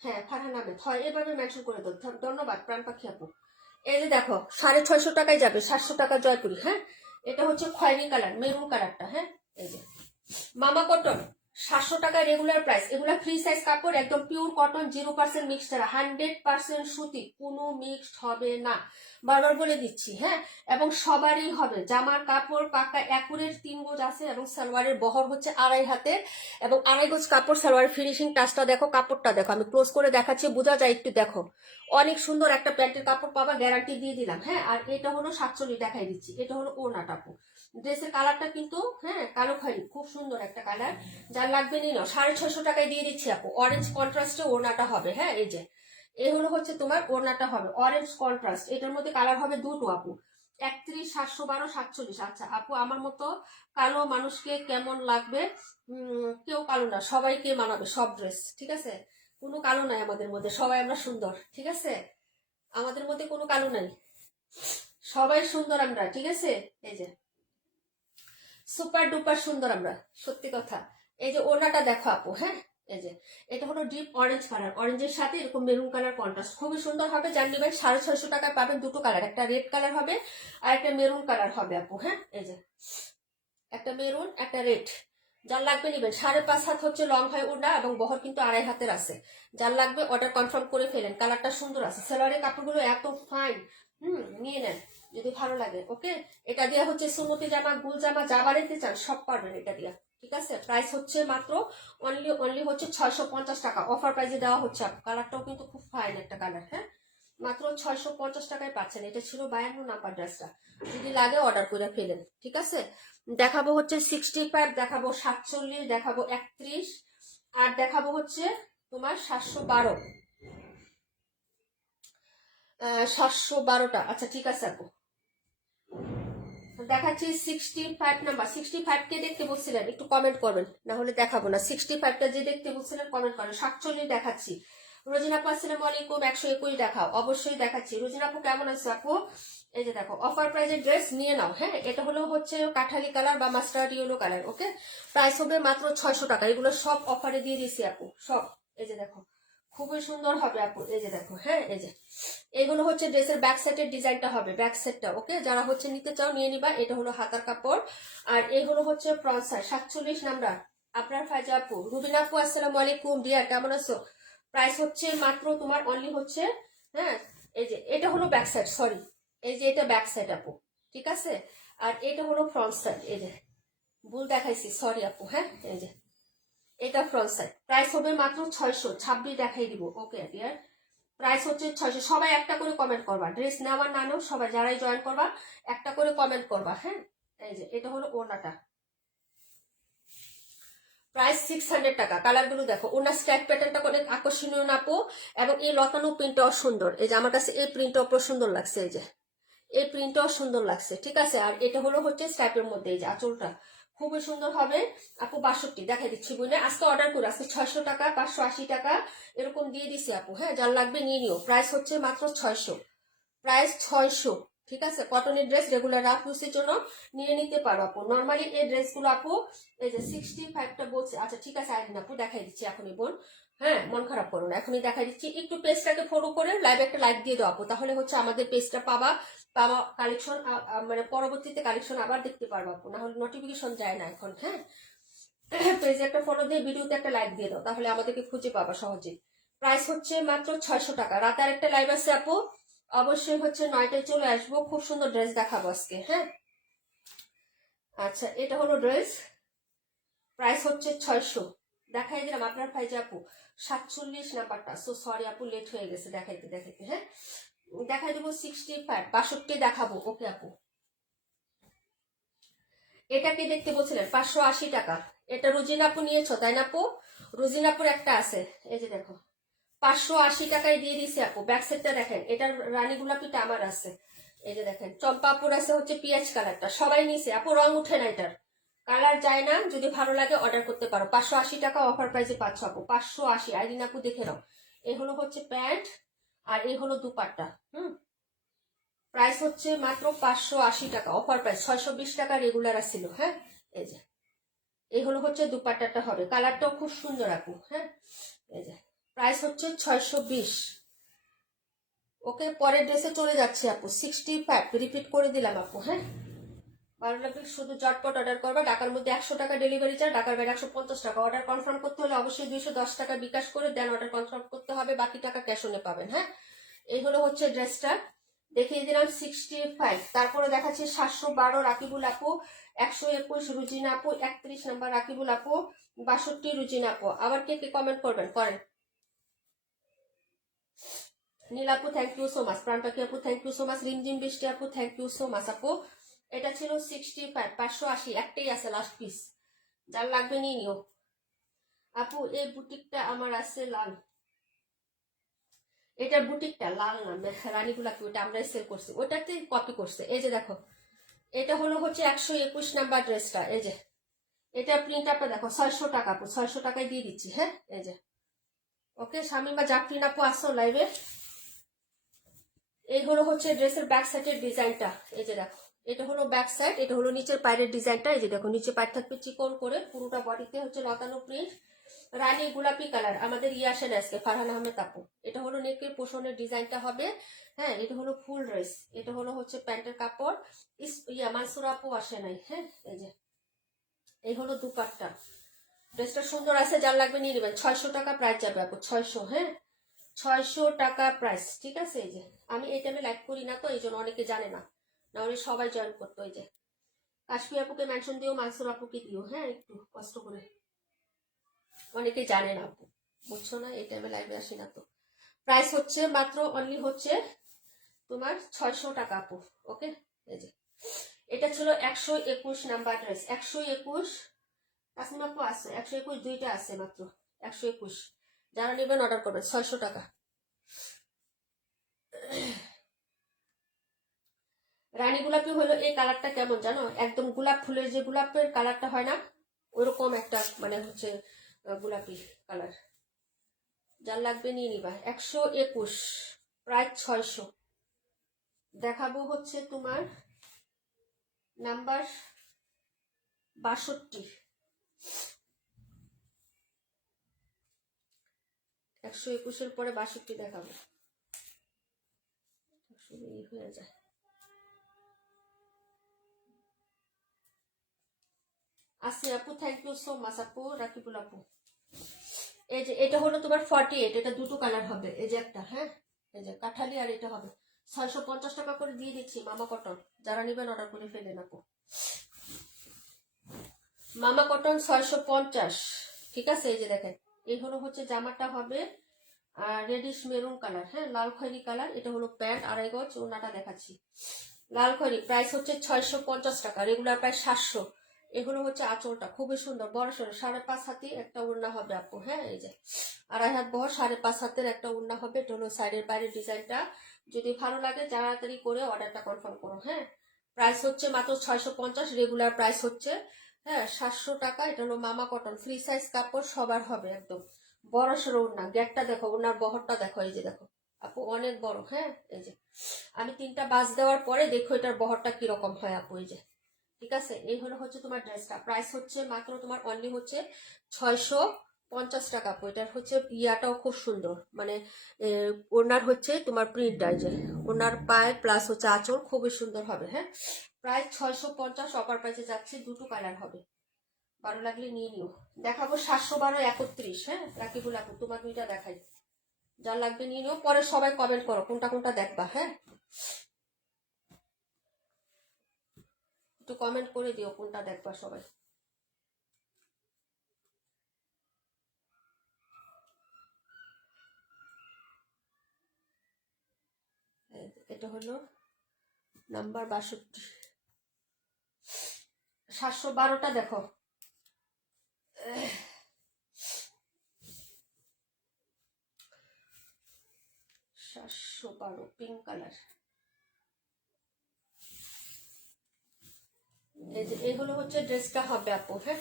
হ্যাঁ, ফারহান আহমেদ হয়, এভাবে মেনশন করে দাও। ধন্যবাদ প্রাণ পাখি আপু। এই যে দেখো 650 টাকায় যাবে, 700 টাকা জয়পুরি। হ্যাঁ, এটা হচ্ছে খয়েরি কালার, মেরুন কালারটা। হ্যাঁ, এই যে মামা কটন 700 টাকা রেগুলার প্রাইস। এগুলা ফ্রি সাইজ কাপড়, একদম পিওর কটন, 0% মিক্সড, 100% সুতি, কোনো মিক্সড হবে না, বারবার বলে দিচ্ছি। হ্যাঁ, এবং সবারই হবে। জামার কাপড় পাকা একুরের 3 গজ আছে এবং সালোয়ারের বহর হচ্ছে 2.5 হাতের এবং 2.5 গজ কাপড়। সালোয়ারের ফিনিশিং টাচটা দেখো, কাপড়টা দেখো, আমি ক্লোজ করে দেখাচ্ছি, বোঝা যায় একটু দেখো। অনেক সুন্দর একটা প্যান্টের কাপড় পাবা, গ্যারান্টি দিয়ে দিলাম। হ্যাঁ, আর এটা হলো 47, দেখাই দিচ্ছি। এটা হলো ওড়নাটা আপু। ড্রেসের কালারটা কিন্তু হ্যাঁ কালো খয়েরি, খুব সুন্দর একটা কালার। যার লাগবে নিয়ে নাও। 650 টাকায় দিয়ে দিচ্ছি আপু। অরেঞ্জ কন্ট্রাস্টে ওড়নাটা হবে। হ্যাঁ, এই যে এই হলো হচ্ছে তোমার ওড়নাটা হবে অরেঞ্জ কন্ট্রাস্ট। এটার মধ্যে কালার হবে দুটো আপু, 31, 712, 47। আচ্ছা আপু, আমার মতো কালো মানুষকে কেমন লাগবে? কেউ কালো না, সবাইকে মানাবে সব ড্রেস। ঠিক আছে, কোনো কালো নাই আমাদের মধ্যে, সবাই আমরা সুন্দর। ঠিক আছে, আমাদের মধ্যে কোনো কালো নাই, সবাই সুন্দর আমরা। ঠিক আছে, এই যে সুপার ডুপার সুন্দর আমরা, সত্যি কথা। এই যে ওড়নাটা দেখো আপু। হ্যাঁ, এই যে এটা হলো ডিপ অরেঞ্জ কালার, অরেঞ্জের সাথে এরকম মেরুন কালার কন্ট্রাস্ট, খুবই সুন্দর হবে। যার নেবেন 650 টাকায় পাবেন দুটো কালার, একটা রেড কালার হবে আর একটা মেরুন কালার হবে আপু। হ্যাঁ, এই যে একটা মেরুন একটা রেড। যার লাগবে নিবেন। 5.5 হাত হচ্ছে লং হয় ওড়না এবং বহর কিন্তু 2.5 হাতের আছে। যার লাগবে অর্ডার কনফার্ম করে ফেলেন। কালারটা সুন্দর আছে, সালোয়ারের কাপড়গুলো এত ফাইন। নিয়ে নেন যদি ভালো লাগে। ওকে, এটা দিয়ে হচ্ছে সুমতি জামা, গুল জামা, যা বানাইতে চান সব পারবেন এটা দিয়া। ঠিক আছে, প্রাইস হচ্ছে মাত্র অনলি হচ্ছে 650 টাকা। অফার প্রাইসে দেওয়া হচ্ছে। কালারটাও কিন্তু খুব ফাইন একটা কালার। হ্যাঁ, মাত্র 650 টাকায় পাচ্ছেন। এটা ছিল 52 নাম্বার ড্রেসটা। যদি লাগে অর্ডার করে ফেলেন। ঠিক আছে, দেখাবো হচ্ছে 65, দেখাবো 47, দেখাবো 31, আর দেখাবো হচ্ছে তোমার 712, 712টা। আচ্ছা ঠিক আছে আপু, দেখাচ্ছি 65 নাম্বার। 65 কে দেখতে বলছিলেন একটু কমেন্ট করবেন, না হলে দেখাবো না। 65টা যে দেখতে বলছিলেন কমেন্ট করেন। 47 দেখাচ্ছি। রোজিনা আপু আসসালামু আলাইকুম, 121 দেখাও। অবশ্যই দেখাচ্ছি। রোজিনা আপু কেমন আছে আপু? এই যে দেখো অফার প্রাইজের ড্রেস নিয়ে নাও। হ্যাঁ, এটা হলো হচ্ছে কাঠালি কালার বা মাস্টার্ড ইয়েলো কালার। ওকে, প্রাইস হবে মাত্র 600 টাকা। এগুলো সব অফারে দিয়ে দিয়েছি আপু, সব। এই যে দেখো খুবই সুন্দর হবে আপু, এই যে দেখো, হ্যাঁ এই যে এগুলো হচ্ছে ড্রেসের ব্যাক সাইডের ডিজাইনটা হবে, ব্যাক সাইডটা। ওকে, যারা হচ্ছে নিতে চাও নিয়ে নিবা। এটা হলো হাতার কাপড়, আর এগুলো হচ্ছে ফ্রন্ট সাইড। 47 নাম্বার আপনার ফাইজা আপু। রুবিনা আপু আসসালামু আলাইকুম, ডিয়ার কেমন আছো? প্রাইস হচ্ছে মাত্র তোমার অনলি হচ্ছে, হ্যাঁ এই যে এটা হলো ব্যাক সাইড, সরি এই যে এটা ব্যাক সাইড আপু, ঠিক আছে। আর এটা হলো ফ্রন্ট সাইড, এই যে ভুল দেখাইছি, সরি আপু। হ্যাঁ এই যে এটা ফ্রন্ট সাইড। প্রাইস হবে মাত্র 626 দেখাই দিব। ওকে ডিয়ার, প্রাইস হচ্ছে 600। সবাই একটা করে কমেন্ট করবা, ড্রেস নেওয়ার না নেও সবাই যারাই জয়েন করবা একটা করে কমেন্ট করবা। হ্যাঁ এই যে এটা হলো ওড়নাটা, প্রাইস 600 টাকা। কালার গুলো দেখো, ওনার স্ট্যাক প্যাটার্নটা অনেক আকর্ষণীয় নাপো, এবং এই লতানো প্রিন্টটাও সুন্দর। এই যে আমার কাছে এই প্রিন্টটাও সুন্দর লাগছে, এই যে এই প্রিন্টটাও সুন্দর লাগছে, ঠিক আছে। আর এটা হলো হচ্ছে স্ট্যাপের মধ্যে, এই যে আঁচলটা খুবই সুন্দর হবে আপু। 62 দেখাই দিচ্ছি বুঝলে, আজকে অর্ডার করে আজকে 600 টাকা 580 টাকা এরকম দিয়ে দিছি আপু। হ্যাঁ যার লাগবে নিয়ে নিও, প্রাইস হচ্ছে মাত্র 600, প্রাইস 600, ঠিক আছে। কটনের ড্রেস রেগুলার রাফ ইউজের জন্য নিয়ে নিতে পারো আপু। নর্মালি এই ড্রেসগুলো আপু এই যে 65টা বলছে। আচ্ছা ঠিক আছে আইরিন আপু দেখাই দিচ্ছি এখনই বোন, হ্যাঁ মন খারাপ করো না, এখনই দেখাই দিচ্ছি। একটু পেজটাকে ফলো করে লাইভ একটা লাইক দিয়ে দাও আপু, তাহলে হচ্ছে আমাদের পেজটা পাবা পাবা কালেকশন, মানে পরবর্তীতে কালেকশন আবার দেখতে পারবো আপু, না হলে নোটিফিকেশন যায় না এখন। হ্যাঁ পেজে একটা ফলো দিয়ে ভিডিওতে একটা লাইক দিয়ে দাও, তাহলে আমাদেরকে খুঁজে পাবা সহজে। প্রাইস হচ্ছে মাত্র 600 টাকা। রাতে আরেকটা লাইভ আছে আপু, অবশ্যই হচ্ছে 9টায় চলে আসবো, খুব সুন্দর ড্রেস দেখাবো আজকে। হ্যাঁ আচ্ছা এটা হলো ড্রেস, প্রাইস হচ্ছে 600 দেখাই দিলাম আপনার ফাইজা আপু। 47 নাম্বারটা, সো সরি আপু লেট হয়ে গেছে দেখাইতে দেখাইতে। হ্যাঁ দেখাই দেবো 65 62 দেখাবো। ওকে আপু, এটা কি দেখতে বলছিলেন? 580 টাকা। এটা রুজিন আপু নিয়েছো তাই না আপু? রুজিন আপুর একটা আছে, এই যে দেখো 580 টাকায় দিয়ে দিছি আপু। ব্যাক সাইডটা দেখেন, এটার রানী গোলাপিটা আমার আছে, এই যে দেখেন। চম্পা আপুর আছে হচ্ছে পিঁয়াজ কালারটা, সবাই নিছে আপু, রং উঠে না, এটার কালার যায় না। যদি ভালো লাগে অর্ডার করতে পারো। 580 টাকা অফার প্রাইসে পাচ্ছ আপু, 580। আইরিন আপু দেখে নাও, এই হলো হচ্ছে প্যান্ট আর এই হলো দুপাট্টা। প্রাইস হচ্ছে মাত্র 580 টাকা, অফার প্রাইস। 620 টাকা রেগুলার আসছিল। হ্যাঁ এই যে এই হলো হচ্ছে দুপাট্টাটা হবে, কালারটাও খুব সুন্দর আপু। হ্যাঁ এই যে প্রাইস হচ্ছে 620। ওকে পরের ড্রেসে চলে যাচ্ছে আপু। 65 রিপিট করে দিলাম আপু। হ্যাঁ ভালো লাগবে শুধু চটপট অর্ডার করবা। ঢাকার মধ্যে 100 টাকা ডেলিভারি চার্জ, ঢাকার বাইরে 150 টাকা। অর্ডার কনফার্ম করতে হলে অবশ্যই 210 টাকা বিকাশ করে দেন অর্ডার কনফার্ম করতে হবে, বাকি টাকা ক্যাশ অনে পাবেন। হ্যাঁ এই হলো হচ্ছে ড্রেসটা, দেখিয়ে দিলাম 65। তারপরে দেখাচ্ছি 712 রাকিবুল আপু, 121 রুজিনা আপু, 31 নাম্বার রাকিবুল আপু, 62 রুজিনা আপু। আবার কে কে কমেন্ট করবেন করেন। নীল আপু থ্যাংক ইউ সো মাচ, প্রাণপাখি আপু থ্যাংক ইউ সো মাচ, রিমঝিম বৃষ্টি আপু থ্যাংক ইউ সো মাচ আপু। এটা ছিল 65, 580, একটাই আছে লাস্ট পিস, যার লাগবে নিয়ে নিও আপু। এই বুটিকটা আমার আছে লাল, এটার বুটিকটা লাল না রানীগুলাকে, ওইটা আমরা সেল করছি, ওইটাতে কপি করছে। এই যে দেখো এটা হলো হচ্ছে 121 নাম্বার ড্রেসটা, এই যে এটা প্রিন্ট আপটা দেখো 600 টাকা আপু, 600 টাকায় দিয়ে দিচ্ছি। হ্যাঁ এই যে ওকে শামিমা জাফরিন আপু আসো লাইভে। এইগুলো হচ্ছে ড্রেসের ব্যাক সাইডের ডিজাইনটা, এই যে দেখো এটা হলো ব্যাক সাইড, এটা হলো নিচের পায়ের ডিজাইনটা। এই যে দেখো নিচে পায়ের থাকবে চিকন করে, পুরোটা বডিতে হচ্ছে লতানো প্রিন্ট, রানী গোলাপি কালার। আমাদের ইয়ে আসে না আজকে, ফারহান আহমেদ আপু। এটা হলো নেকের পোষণের ডিজাইনটা হবে। হ্যাঁ এটা হলো ফুল ড্রেস, এটা হলো হচ্ছে প্যান্টের কাপড়। ইয়া মানসুর আপু আসে নাই। হ্যাঁ এই যে এই হলো দুপাট্টা, ড্রেসটা সুন্দর আছে, যার লাগবে নিয়ে নেবেন। 600 টাকা প্রাইস যাবে আপু, 600। হ্যাঁ 600 টাকা প্রাইস, ঠিক আছে। এই যে আমি এই টাইমে লাইভ করি না তো এই জন্য অনেকে জানে না, নাহলে সবাই জয়েন করতো। এই যে কাশ্মীর আপুকে মেনশন দিও, মানসুর আপুকে দিও, হ্যাঁ একটু কষ্ট করে, অনেকে জানে না আপু, বুঝছো না, এই টাইমে লাইভে আসি না তো। প্রাইস হচ্ছে মাত্র অনলি হচ্ছে তোমার 600 টাকা আপু। ওকে এই যে এটা ছিল 121 নাম্বার ড্রেস, 121। কাসিম আপু আছে 121, দুইটা আছে মাত্র 121। যারা নেবেন অর্ডার করবেন, 600 টাকা। রানী গোলাপি হলো এই কালারটা, কেমন জানো, একদম গোলাপ ফুলের যে গোলাপের কালারটা হয় না, ওইরকম একটা মানে হচ্ছে গোলাপি কালার। যার লাগবে নিয়ে নিবা। 121 প্রায় 600। দেখাবো হচ্ছে তোমার নাম্বার 62। 121-এর পরে 62 দেখাবো, হয়ে যায়। আসি আপু, থ্যাংক ইউ সো মাচ আপু, রাকিবুল আপু। এই যে এটা হলো তোমার 48, এটা দুটো কালার হবে, এই যে একটা, হ্যাঁ এই যে কাঠালি, আর এটা হবে 650 টাকা করে দিয়ে দিচ্ছি মামা কটন, যারা নেবেন অর্ডার করে ফেলেন আপু। মামা কটন 650, ঠিক আছে। এই যে দেখেন, এই হলো হচ্ছে জামাটা হবে আর রেডিশ মেরুন কালার, হ্যাঁ লাল খয়েরি কালার। এটা হলো প্যান্ট, আড়াই গজ, ওনাটা দেখাচ্ছি লাল খয়েরি, প্রাইস হচ্ছে 650 টাকা, রেগুলার প্রাইস 700। এগুলো হচ্ছে আঁচলটা খুবই সুন্দর, বড় সড়ো 5.5 হাতি একটা ওড়না হবে আপু, হ্যাঁ এই যে 2.5 হাত বহর 5.5 হাতের একটা ওড়না হবে। এটা হলো সাইডের বাইরের ডিজাইনটা। যদি ভালো লাগে তাড়াতাড়ি করে অর্ডারটা কনফার্ম করো, হ্যাঁ। প্রাইস হচ্ছে মাত্র 650, রেগুলার প্রাইস হচ্ছে হ্যাঁ 700 টাকা। এটা হলো মামা কটন, ফ্রি সাইজ কাপড়, সবার হবে একদম বড় সড়ো ওড়না। গ্যাটটা দেখো, ওনার বহরটা দেখো, এই যে দেখো আপু অনেক বড়, হ্যাঁ এই যে আমি 3টা বাজ দেওয়ার পরে দেখো এটার বহরটা কিরকম হয় আপু, এই যে ঠিক আছে। এই হলো হচ্ছে তোমার ড্রেসটা, প্রাইস হচ্ছে মাত্র তোমার অনলি হচ্ছে 650 টাকা আপু। এটার হচ্ছে ইয়াটাও খুব সুন্দর, মানে ওনার হচ্ছে তোমার প্রিন্টটা, যে ওনার পায়ে প্লাস হচ্ছে আঁচল খুবই সুন্দর হবে, হ্যাঁ। প্রাইস 650, অফার প্রাইসে যাচ্ছে, দুটো কালার হবে, ভালো লাগলে নিয়ে নিও। দেখাবো 712 31, হ্যাঁ রাকিবুল আপু, তোমার দুইটা দেখাই, যা লাগবে নিয়ে নিও। পরে সবাই কমেন্ট করো কোনটা কোনটা দেখবা, হ্যাঁ একটু কমেন্ট করে দিও কোনটা দেখবা সবাই। এটা হলো নাম্বার 62, 712টা দেখো, 712 পিঙ্ক কালার। এই যে এগুলো হচ্ছে ড্রেসটা হবে আপু, হ্যাঁ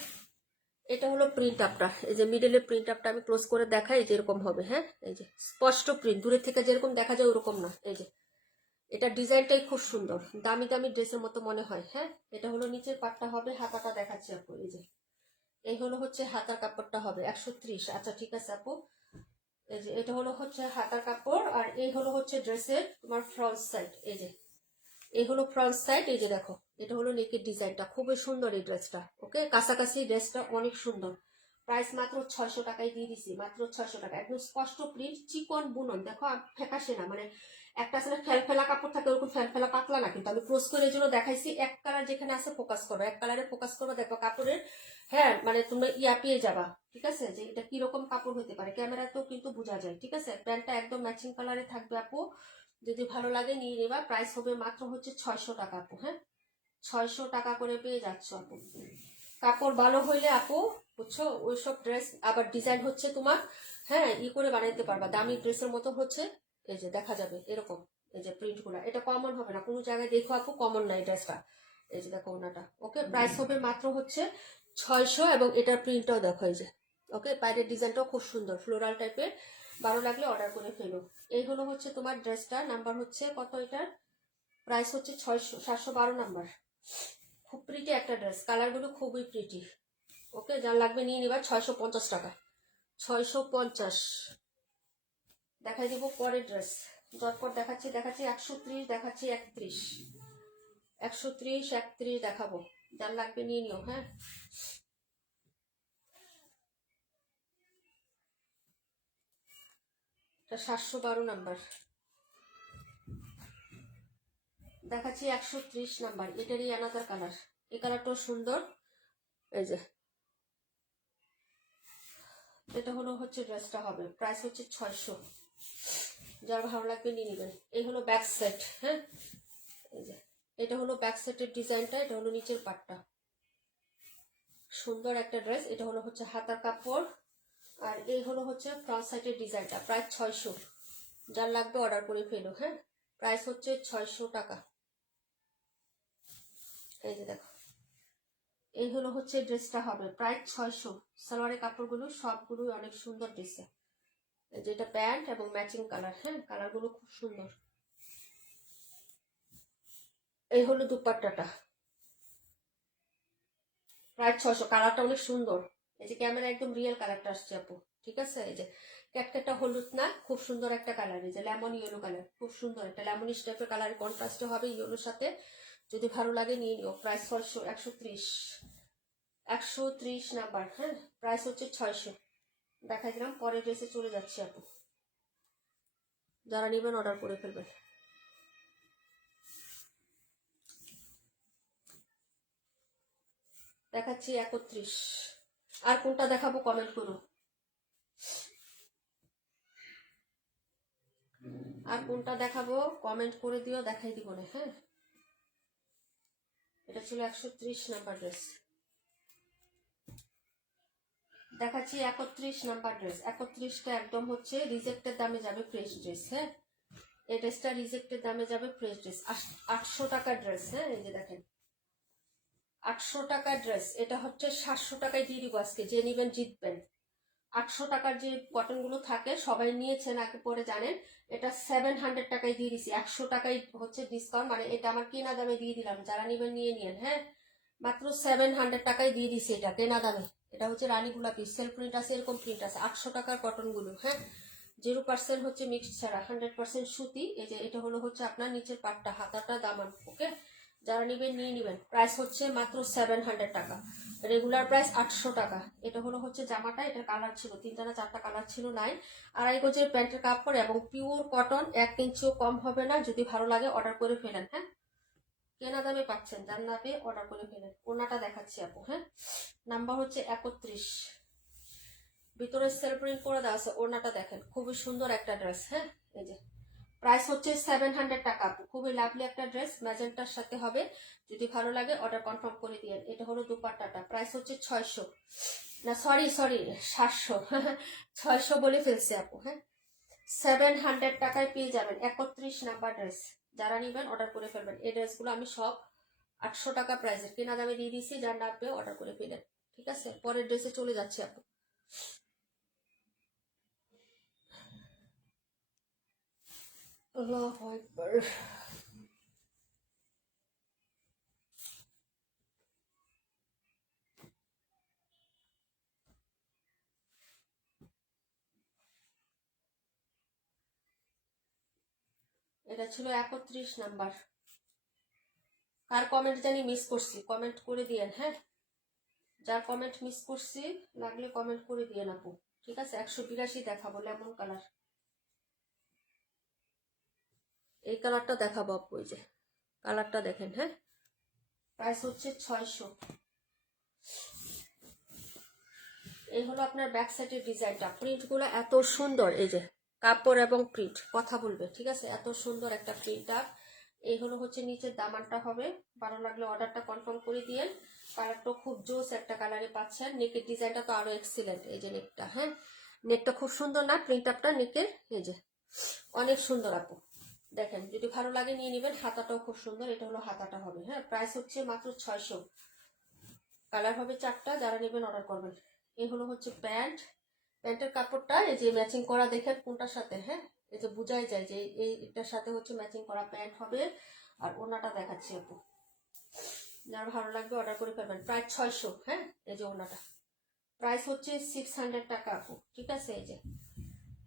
এটা হলো প্রিন্ট আপটা, এই যে মিডলের প্রিন্ট আপটা আমি ক্লোজ করে দেখাই, এই যে এরকম হবে, হ্যাঁ এই যে স্পষ্ট প্রিন্ট, দূরের থেকে যেরকম দেখা যায় ওরকম না। এই যে এটা ডিজাইনটাই খুব সুন্দর, দামি দামি ড্রেসের মতো মনে হয়, হ্যাঁ। এটা হলো নিচের পাটটা হবে, হাতাটা দেখাচ্ছি আপু, এই যে এই হলো হচ্ছে হাতার কাপড়টা হবে 130। আচ্ছা ঠিক আছে আপু, এই যে এটা হলো হচ্ছে হাতার কাপড়, আর এই হলো হচ্ছে ড্রেসের তোমার ফ্রন্ট সাইড, এই যে এই হলো ফ্রন্ট সাইড। এই যে দেখো এটা হলো নেকের ডিজাইনটা, খুবই সুন্দর এই ড্রেসটা, ওকে কাছাকাছি ড্রেসটা অনেক সুন্দর। প্রাইস মাত্র 600 টাকায় দিয়ে দিছি, মাত্র 600 টাকা, একদম স্পষ্ট প্রিন্ট, চিকন বুনন, দেখো ফেকাসে না, মানে একটা আসলে ফেলফেলা কাপড় থাকে ওরকম ফেলফেলা পাতলা না, কিন্তু আমি ক্লোজ করে এই জন্য দেখাইছি। এক কালার যেখানে আছে ফোকাস করো, এক কালারে ফোকাস করো, দেখো কাপড়ের হ্যাঁ মানে তোমরা ইয়া পেয়ে যাবা, ঠিক আছে, যে এটা কিরকম কাপড় হতে পারে, ক্যামেরাতেও কিন্তু বোঝা যায়, ঠিক আছে। প্যান্টটা একদম ম্যাচিং কালারে থাকবে আপু, যদি ভালো লাগে নিয়ে নেবা। প্রাইস হবে মাত্র হচ্ছে 600 টাকা আপু, হ্যাঁ 600 টাকা করে পেয়ে যাচ্ছ আপু। কাপড় ভালো হইলে আপু বুঝছো, ওইসব ড্রেস আবার ডিজাইন হচ্ছে তোমার হ্যাঁ করে বানাইতে পারবা, দামি ড্রেসের মতো হচ্ছে এই যে দেখা যাবে এরকম। এই যে প্রিন্ট গুলা এটা কমন হবে না কোনো জায়গায়, দেখো আপু কমন নাই ড্রেসটা। এই যে দেখো ওনাটা, ওকে প্রাইস হবে মাত্র হচ্ছে 600, এবং এটার প্রিন্টটাও দেখো, এই যে ওকে বাইরের ডিজাইনটাও খুব সুন্দর ফ্লোরাল টাইপের, ভালো লাগলে অর্ডার করে ফেলো। এইগুলো হচ্ছে তোমার ড্রেসটা, নাম্বার হচ্ছে কত, এটার প্রাইস হচ্ছে 712 নাম্বার। খুব প্রিটি একটা ড্রেস, কালারগুলো খুবই প্রিটি, ওকে যার লাগবে নিয়ে নিবা। 650 টাকা, 650। দেখাই দিব পরের ড্রেস, ঝটপট দেখাচ্ছি 130, দেখাচ্ছি 31, 130 31 দেখাবো, যার লাগবে নিয়ে নিও, হ্যাঁ। এটা 712 নাম্বার, দেখাচ্ছি 130 নাম্বার, এটারই আনাদার কালার, এই কালারটাও সুন্দর। এই যে এটা হলো হচ্ছে ড্রেসটা হবে, প্রাইস হচ্ছে 600, যার ভালো লাগবে নিয়ে নেবেন। এই হলো ব্যাক সেট, হ্যাঁ এই যে এটা হলো ব্যাক সেটের ডিজাইনটা, এটা হলো নিচের পাটটা, সুন্দর একটা ড্রেস। এটা হলো হচ্ছে হাতার কাপড়, আর এই হলো হচ্ছে ফ্রন্ট সাইডের ডিজাইনটা, প্রাইস 600, যার লাগবে অর্ডার করে ফেলো, হ্যাঁ প্রাইস হচ্ছে 600 টাকা। এই যে দেখো এই হলো হচ্ছে ড্রেসটা হবে, প্রাইস 600। সালোয়ারের কাপড়গুলো সবগুলোই অনেক সুন্দর ড্রেসে, যেটা প্যান্ট এবং ম্যাচিং কালার, হ্যাঁ কালারগুলো খুব সুন্দর। এই হলো দুপাট্টাটা, প্রায় 600, কালারটা অনেক সুন্দর। এই যে ক্যামেরা একদম রিয়েল কালারটা আসছে আপু, ঠিক আছে। এই যে ক্যাটকেটটা হলুদ না, খুব সুন্দর একটা কালার, এই যে লেমন ইয়েলো কালার, খুব সুন্দর একটা লেমনিশ টাইপের কালারের কন্ট্রাস্টে হবে ইয়েলোর সাথে। যদি ভালো লাগে নিয়ে নিও। প্রাইস 130 নাম্বার, হ্যাঁ প্রাইস হচ্ছে 600। দেখাই দিলাম, পরের ড্রেসে চলে যাচ্ছি আপু, যারা নেবেন অর্ডার করে ফেলবেন। দেখাচ্ছি 31। আর কোনটা দেখাবো কমেন্ট করো, আর কোনটা দেখাবো কমেন্ট করে দিও, দেখাই দিব না। হ্যাঁ এটা ছিল 130 নাম্বার ড্রেস। দেখাচ্ছি 31 নাম্বার ড্রেস। 31টা একদম হচ্ছে রিজেক্টের দামে যাবে, ফ্রেশ ড্রেস। হ্যাঁ এই ড্রেসটা রিজেক্টের দামে যাবে, ফ্রেশ ড্রেস। 800 টাকার ড্রেস। হ্যাঁ এই যে দেখেন 800 টাকার ড্রেস, এটা হচ্ছে 700 টাকায় দিয়ে দিব আজকে, যে নিবেন জিতবেন। 800 টাকার যে কটনগুলো থাকে সবাই নিয়েছেন আগে পরে জানেন, এটা 700 টাকায় দিয়ে দিছি। 100 টাকায় হচ্ছে ডিসকাউন্ট, মানে এটা আমার কেনা দামে দিয়ে দিলাম, যারা নিবেন নিয়ে নিয়েন। হ্যাঁ মাত্র 700 টাকায় দিয়ে দিছি এটা কেনা দামে। এটা হচ্ছে রানী গোলাপি, সেলফ প্রিন্ট আছে, এরকম প্রিন্ট আছে। 800 টাকার কটনগুলো। হ্যাঁ 0% হচ্ছে মিক্সড ছাড়া, 100% সুতি। এই যে এটা হলো হচ্ছে আপনার নিচের পাটটা, হাতাটা, দামান। ওকে যারা নিবেন নিয়ে নিবেন। প্রাইস হচ্ছে মাত্র 700 টাকা, রেগুলার প্রাইস 800 টাকা। এটা হলো হচ্ছে জামাটা, এটার কালার ছিল 3টা না 4টা কালার ছিল, নাই। 2.5 গজের প্যান্টের কাপড় এবং পিওর কটন, 1 ইঞ্চিও কম হবে না। যদি ভালো লাগে অর্ডার করে ফেলেন। হ্যাঁ কেনা দামে পাচ্ছেন, যার না পেয়ে অর্ডার করে ফেলেন। ওনাটা দেখাচ্ছি আপু। হ্যাঁ নাম্বার হচ্ছে 31, ভিতরে সেলফ প্রিন্ট করে দেওয়া আছে। ওনাটা দেখেন, খুবই সুন্দর একটা ড্রেস। হ্যাঁ এই যে প্রাইস হচ্ছে 700 টাকা আপু, খুবই লাভলি একটা ড্রেস, ম্যাজেন্টার সাথে হবে। যদি ভালো লাগে অর্ডার কনফার্ম করে দিয়ে। এটা হলো দুপাট্টাটা, প্রাইস হচ্ছে 600, না সরি 700 600 বলে ফেলছি আপু। হ্যাঁ 700 টাকায় পেয়ে যাবেন 31 নাম্বার ড্রেস। যারা নিবেন অর্ডার করে ফেলবেন। এই ড্রেসগুলো আমি সব 800 টাকা প্রাইসের কেনা দামে দিয়ে দিয়েছি, যার না পেয়ে অর্ডার করে ফেলেন। ঠিক আছে পরের ড্রেসে চলে যাচ্ছি আপু। আল্লাহু আকবার। এটা ছিল 31 নাম্বার। কার কমেন্ট জানি মিস করছি, কমেন্ট করে দিয়েন। হ্যাঁ যার কমেন্ট মিস করছি লাগলে কমেন্ট করে দিয়েন আপু। ঠিক আছে 182 দেখাবো, লেমন কালার। এই কালারটা দেখাবো আপু, এই যে কালারটা দেখেন। হ্যাঁ প্রাইস হচ্ছে 600। এই হলো আপনার ব্যাক সাইডের ডিজাইনটা, প্রিন্টগুলো এত সুন্দর। এই যে কাপড় এবং প্রিন্ট কথা বলবে। ঠিক আছে এত সুন্দর একটা প্রিন্টার। এই হলো হচ্ছে নিচের দামানটা হবে। ভালো লাগলে অর্ডারটা কনফার্ম করে দিয়েন। কালারটা খুব জোস একটা কালারে পাচ্ছেন। নেকের ডিজাইনটা তো আরো এক্সিলেন্ট। এই যে নেকটা, হ্যাঁ নেকটা খুব সুন্দর না, প্রিন্টারটা নেকের এই যে অনেক সুন্দর আপু। দেখেন যদি ভালো লাগে নিয়ে নেবেন। হাতাটাও খুব সুন্দর, এটা হলো হাতাটা হবে। হ্যাঁ প্রাইস হচ্ছে মাত্র 600। কালার হবে 4টা, যারা নেবেন অর্ডার করবেন। এই হলো হচ্ছে প্যান্ট। প্যান্টের কাপড়টা এই যে ম্যাচিং করা, দেখেন কোনটার সাথে। হ্যাঁ এই যে বোঝাই যায় যে এইটার সাথে হচ্ছে ম্যাচিং করা প্যান্ট হবে। আর ওনাটা দেখাচ্ছি আপু, যার ভালো লাগবে অর্ডার করে ফেলবেন। প্রাইস 600। হ্যাঁ এই যে ওনাটা প্রাইস হচ্ছে 600 টাকা আপু। ঠিক আছে এই যে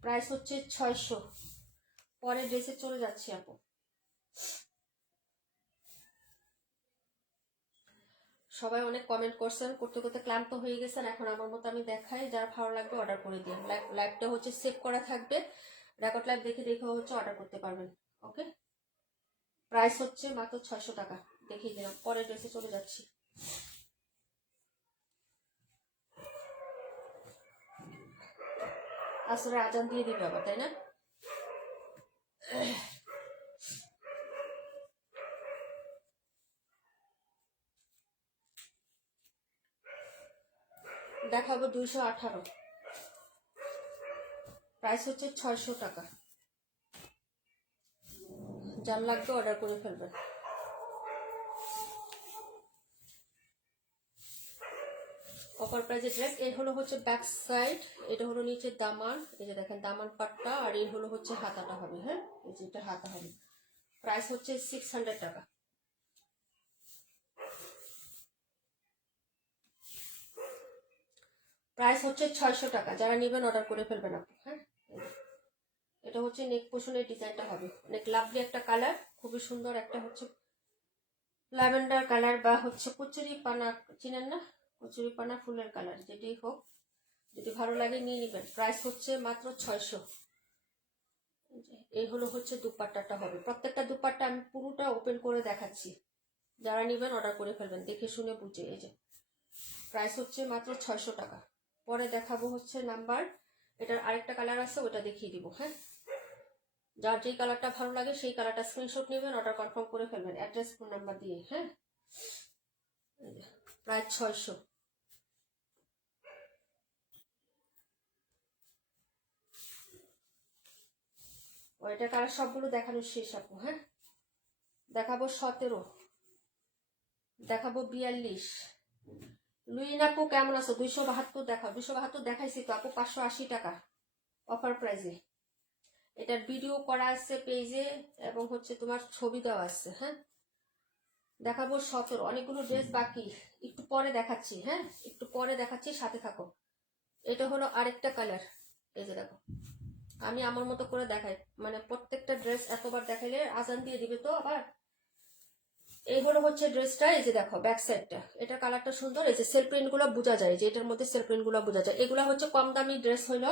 প্রাইস হচ্ছে 600। পরে ড্রেসে চলে যাচ্ছি আপু। সবাই অনেক কমেন্ট করছেন, করতে করতে ক্লান্ত হয়ে গেছেন। এখন আমার মতো আমি দেখাই, যারা ভালো লাগবে অর্ডার করে দিন। লাইভটা হচ্ছে সেভ করা থাকবে, রেকর্ড লাইভ দেখে দেখে হচ্ছে অর্ডার করতে পারবেন। ওকে প্রাইস হচ্ছে মাত্র 600 টাকা। দেখিয়ে দিলাম, পরের ড্রেসে চলে যাচ্ছি। আসলে আজান দিয়ে দিবে আবার, তাই না? দেখাবো 218, প্রাইস হচ্ছে 600 টাকা। যার লাগবে অর্ডার করে ফেলবেন। অফার প্রাইজের ড্রেস। এই হলো হচ্ছে ব্যাক সাইড, এটা হলো নিচের দামান। এই যে দেখেন দামান পাটটা, আর এই হলো হচ্ছে হাতাটা হবে। হ্যাঁ এই যে এটা হাতা হবে। প্রাইস হচ্ছে 600 টাকা। প্রাইস হচ্ছে 600 টাকা। যারা নেবেন অর্ডার করে ফেলবেন আপনি। হ্যাঁ এটা হচ্ছে নেক পোর্শনের ডিজাইনটা হবে, অনেক লাভলি একটা কালার, খুবই সুন্দর একটা হচ্ছে ল্যাভেন্ডার কালার বা হচ্ছে কচুরি পানা, চিনেন না, কচুরি পানা ফুলের কালার, যেটি হোক, যদি ভালো লাগে নিয়ে নেবেন। প্রাইস হচ্ছে মাত্র 600। এই হলো হচ্ছে দুপাট্টাটা হবে, প্রত্যেকটা দুপাট্টা আমি পুরোটা ওপেন করে দেখাচ্ছি, যারা নেবেন অর্ডার করে ফেলবেন দেখে শুনে বুঝে। এই যে প্রাইস হচ্ছে মাত্র 600 টাকা। পরে দেখাবো হচ্ছে নাম্বার, এটার আরেকটা কালার আছে, ওটা দেখিয়ে দিব। হ্যাঁ, যার যেই কালারটা ভালো লাগে সেই কালারটা স্ক্রিনশট নেবেন, অর্ডার কনফার্ম করে ফেলবেন অ্যাড্রেস ফোন নাম্বার দিয়ে। হ্যাঁ, প্রায় 600। ওইটা কালার সবগুলো দেখানো শেষ আপু। হ্যাঁ, দেখাবো 17, দেখাবো 42। লুইন আপু কেমন আছো? 272 দেখাও, 272 দেখাইছি তো আপু, 580 টাকা অফার প্রাইসে। এটার ভিডিও করা আছে পেজে এবং হচ্ছে তোমার ছবি দেওয়া আছে। হ্যাঁ, দেখাবো 17, অনেকগুলো ড্রেস বাকি, একটু পরে দেখাচ্ছি। হ্যাঁ, একটু পরে দেখাচ্ছি, সাথে থাকো। এটা হলো আরেকটা কালার, এই যে দেখো, আমি আমার মতো করে দেখাই, মানে প্রত্যেকটা ড্রেস এতবার দেখাইলে আজান দিয়ে দিবে তো আবার। এই হলো হচ্ছে ড্রেসটা, এই যে দেখো ব্যাক সাইডটা, এটা কালারটা সুন্দর, এই যে সেল প্রিন্ট গুলো বোঝা যায়, যে এটার মধ্যে সেল প্রিন্ট গুলো বোঝা যায়। এগুলা হচ্ছে কম দামি ড্রেস হইলো,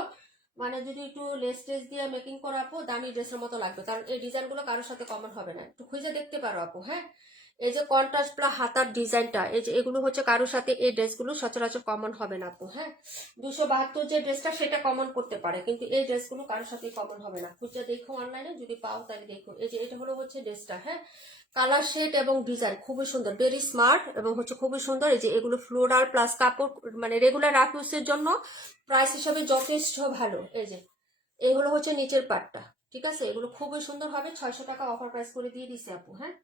মানে যদি একটু লেস টেস দিয়ে মেকিং করা আপু, দামি ড্রেসের মতো লাগবে, কারণ এই ডিজাইন গুলো কারোর সাথে কমন হবে না, একটু খুঁজে দেখতে পারো আপু। হ্যাঁ, এই যে কন্ট্রাস্ট প্লাস হাতার ডিজাইনটা, এই যে এগুলো হচ্ছে কারোর সাথে, এই ড্রেসগুলো সচরাচর কমন হবে না আপু। হ্যাঁ, 272 যে ড্রেসটা সেটা কমন করতে পারে, কিন্তু এই ড্রেসগুলো কারোর সাথে কমন হবে না। খুঁজে দেখো অনলাইনে, যদি পাও তাহলে দেখো। এই যে এটা হলো হচ্ছে ড্রেসটা। হ্যাঁ, কালার শেড এবং ডিজাইন খুবই সুন্দর, ভেরি স্মার্ট এবং হচ্ছে খুবই সুন্দর। এই যে এগুলো ফ্লোরাল প্লাস কাপড়, মানে রেগুলার রাফিউসের জন্য প্রাইস হিসাবে যথেষ্ট ভালো। এই যে এইগুলো হচ্ছে নিচের পাটটা, ঠিক আছে, এগুলো খুবই সুন্দর হবে। 600 টাকা অফার প্রাইস করে দিয়ে দিছে আপু। হ্যাঁ,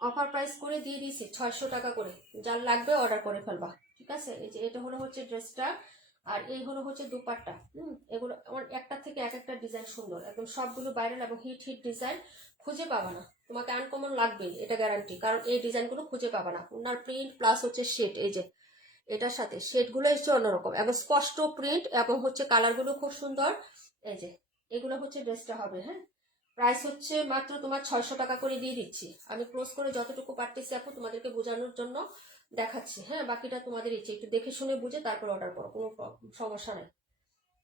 অফার প্রাইস করে দিয়ে দিছি 600 টাকা করে, যার লাগবে অর্ডার করে ফেলবা। ঠিক আছে, এই যে এটা হলো হচ্ছে ড্রেসটা, আর এই হলো হচ্ছে দুপাট্টা। এগুলো একটা থেকে এক একটা ডিজাইন সুন্দর, একদম সবগুলো ভাইরাল এবং হিট হিট ডিজাইন, খুঁজে পাবা না, তোমাকে আনকমন লাগবে এটা গ্যারান্টি, কারণ এই ডিজাইনগুলো খুঁজে পাবা না। ওনার প্রিন্ট প্লাস হচ্ছে শেড, এই যে এটার সাথে শেডগুলো এসছে অন্যরকম এবং স্পষ্ট প্রিন্ট এবং হচ্ছে কালারগুলো খুব সুন্দর। এই যে এগুলো হচ্ছে ড্রেসটা হবে। হ্যাঁ, প্রাইস হচ্ছে মাত্র তোমার 600 টাকা করে দিয়ে দিচ্ছি। আমি ক্লোজ করে যতটুকু পারতেছি আপু তোমাদেরকে বোঝানোর জন্য দেখাচ্ছি। হ্যাঁ, বাকিটা তোমাদের ইচ্ছে, একটু দেখে শুনে বুঝে তারপর অর্ডার করো, কোনো সমস্যা নেই।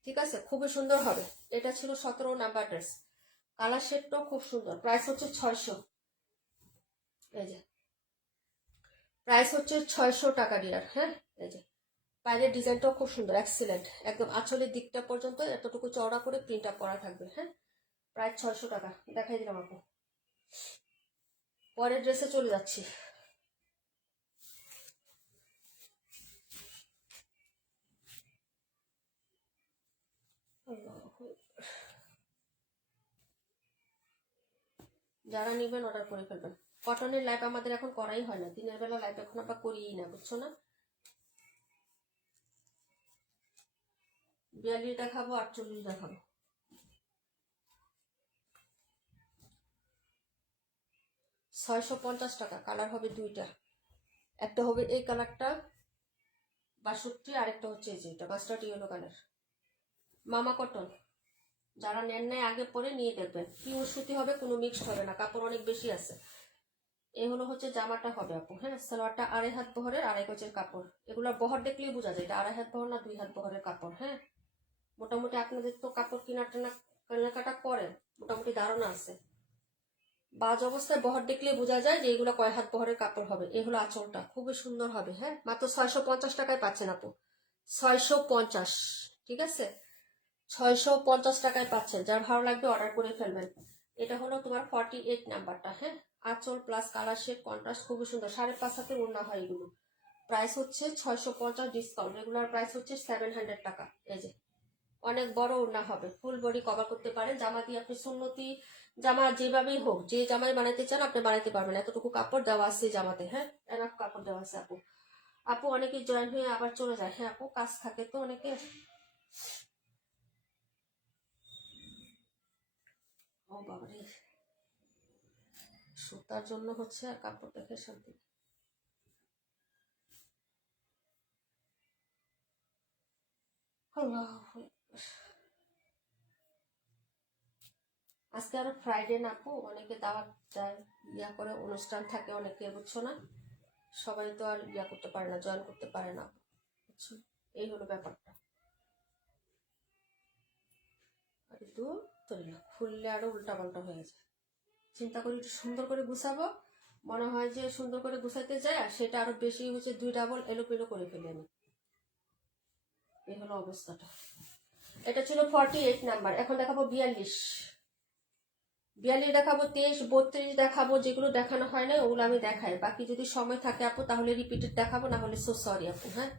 ঠিক আছে, খুবই সুন্দর হবে। এটা ছিল 17 নাম্বার ড্রেস, কালার শেডটাও খুব সুন্দর। প্রাইস হচ্ছে 600। এই যে প্রাইস হচ্ছে 600 টাকা ডিয়ার। হ্যাঁ, এই যে বাইরের ডিজাইনটাও খুব সুন্দর, এক্সিলেন্ট, একদম আঁচলের দিকটা পর্যন্ত এতটুকু চওড়া করে প্রিন্ট আপ করা থাকবে। হ্যাঁ, প্রায় 600 টাকা দেখাই দিলাম আপু। পরের ড্রেসে চলে যাচ্ছি। যারা নেবেন অর্ডার করে ফেলবেন। কটনের লাইভ আমাদের এখন করাই হয় না, দিনের বেলা লাইভ এখন আমরা করিই না, বুঝছো না। 42 দেখাবো, 48 দেখাবো। 650 টাকা, কালার হবে দুইটা, একটা হবে এই কালারটা 62, আরেকটা হচ্ছে এই যে এটা মাস্টার্ড ইয়েলো কালার, মামা কটন। যারা নেন নাই আগে পরে নিয়ে দেখবেন, পিওর সুতি হবে, কোনো মিক্সড হবে না, কাপড় অনেক বেশি আছে। এই হলো হচ্ছে জামাটা হবে আপু। হ্যাঁ, সালোয়ারটা 2.5 হাত বহরের, 2.5 গজের কাপড়। এগুলোর বহর দেখলেই বোঝা যায় এটা 2.5 হাত বহর না 2 হাত বহরের কাপড়। হ্যাঁ, মোটামুটি আপনাদের তো কাপড় কেনাকাটা করেন, মোটামুটি ধারণা আছে। বাজ অবস্থায় বহর দেখলেই বোঝা যায় যে এগুলো কয় হাত বহরের কাপড় হবে। এই হলো আঁচলটা, খুবই সুন্দর হবে। হ্যাঁ, মাত্র 650 টাকায় পাচ্ছেন আপু, 650। ঠিক আছে, 650 টাকায় পাচ্ছেন, যার ভালো লাগবে অর্ডার করে ফেলবেন। এটা হলো তোমার 48 নাম্বারটা। হ্যাঁ, আঁচল প্লাস কালার শেড কন্ট্রাস্ট খুবই সুন্দর, 5.5 হাতের ওড়না হয় এগুলো। প্রাইস হচ্ছে 650, ডিসকাউন্ট, রেগুলার প্রাইস হচ্ছে 700 টাকা। এই যে অনেক বড় ওড়না হবে, ফুল বডি কভার করতে পারেন। জামা দিয়ে আপনি সুন্নতি জামা যেভাবেই হোক, যে জামাই বানাতে চান আপনি বানাতে পারবেন, এতটুকু কাপড় দেওয়া আছে জামাতে। হ্যাঁ, এনাফ কাপড় দেওয়া আছে আপু। আপু অনেকে জয়েন হয়ে আবার চলে যায়। হ্যাঁ আপু, কাজ থাকে তো অনেকে। ও বাবারে, সুতার জন্য হচ্ছে আর কাপড় দেখে শান্তি। আল্লাহ, আজকে আরো ফ্রাইডে না আপু, অনেকে দাওয়াত যায়, ইয়া করে অনুষ্ঠান থাকে অনেকে, বুঝছো না? সবাই তো আর ইয়া করতে পারে না, জয়েন করতে পারে না, বুঝছো? এই হলো ব্যাপারটা। আর একটু তৈরি না খুললে আরো উল্টা পাল্টা হয়ে যায়। চিন্তা করি একটু সুন্দর করে গুছাবো, মনে হয় যে সুন্দর করে গুছাইতে যায় আর সেটা আরো বেশি হচ্ছে, 2 ডাবল এলোপেলো করে ফেলি আমি। এই হলো অবস্থাটা। এটা ছিল 48 নাম্বার, এখন দেখাবো 42। 42 দেখাবো, 23, 32 দেখাবো। যেগুলো দেখানো হয় না ওগুলো আমি দেখাই, বাকি যদি সময় থাকে আপু তাহলে রিপিটেড দেখাবো, না হলে সো সরি আপু। হ্যাঁ,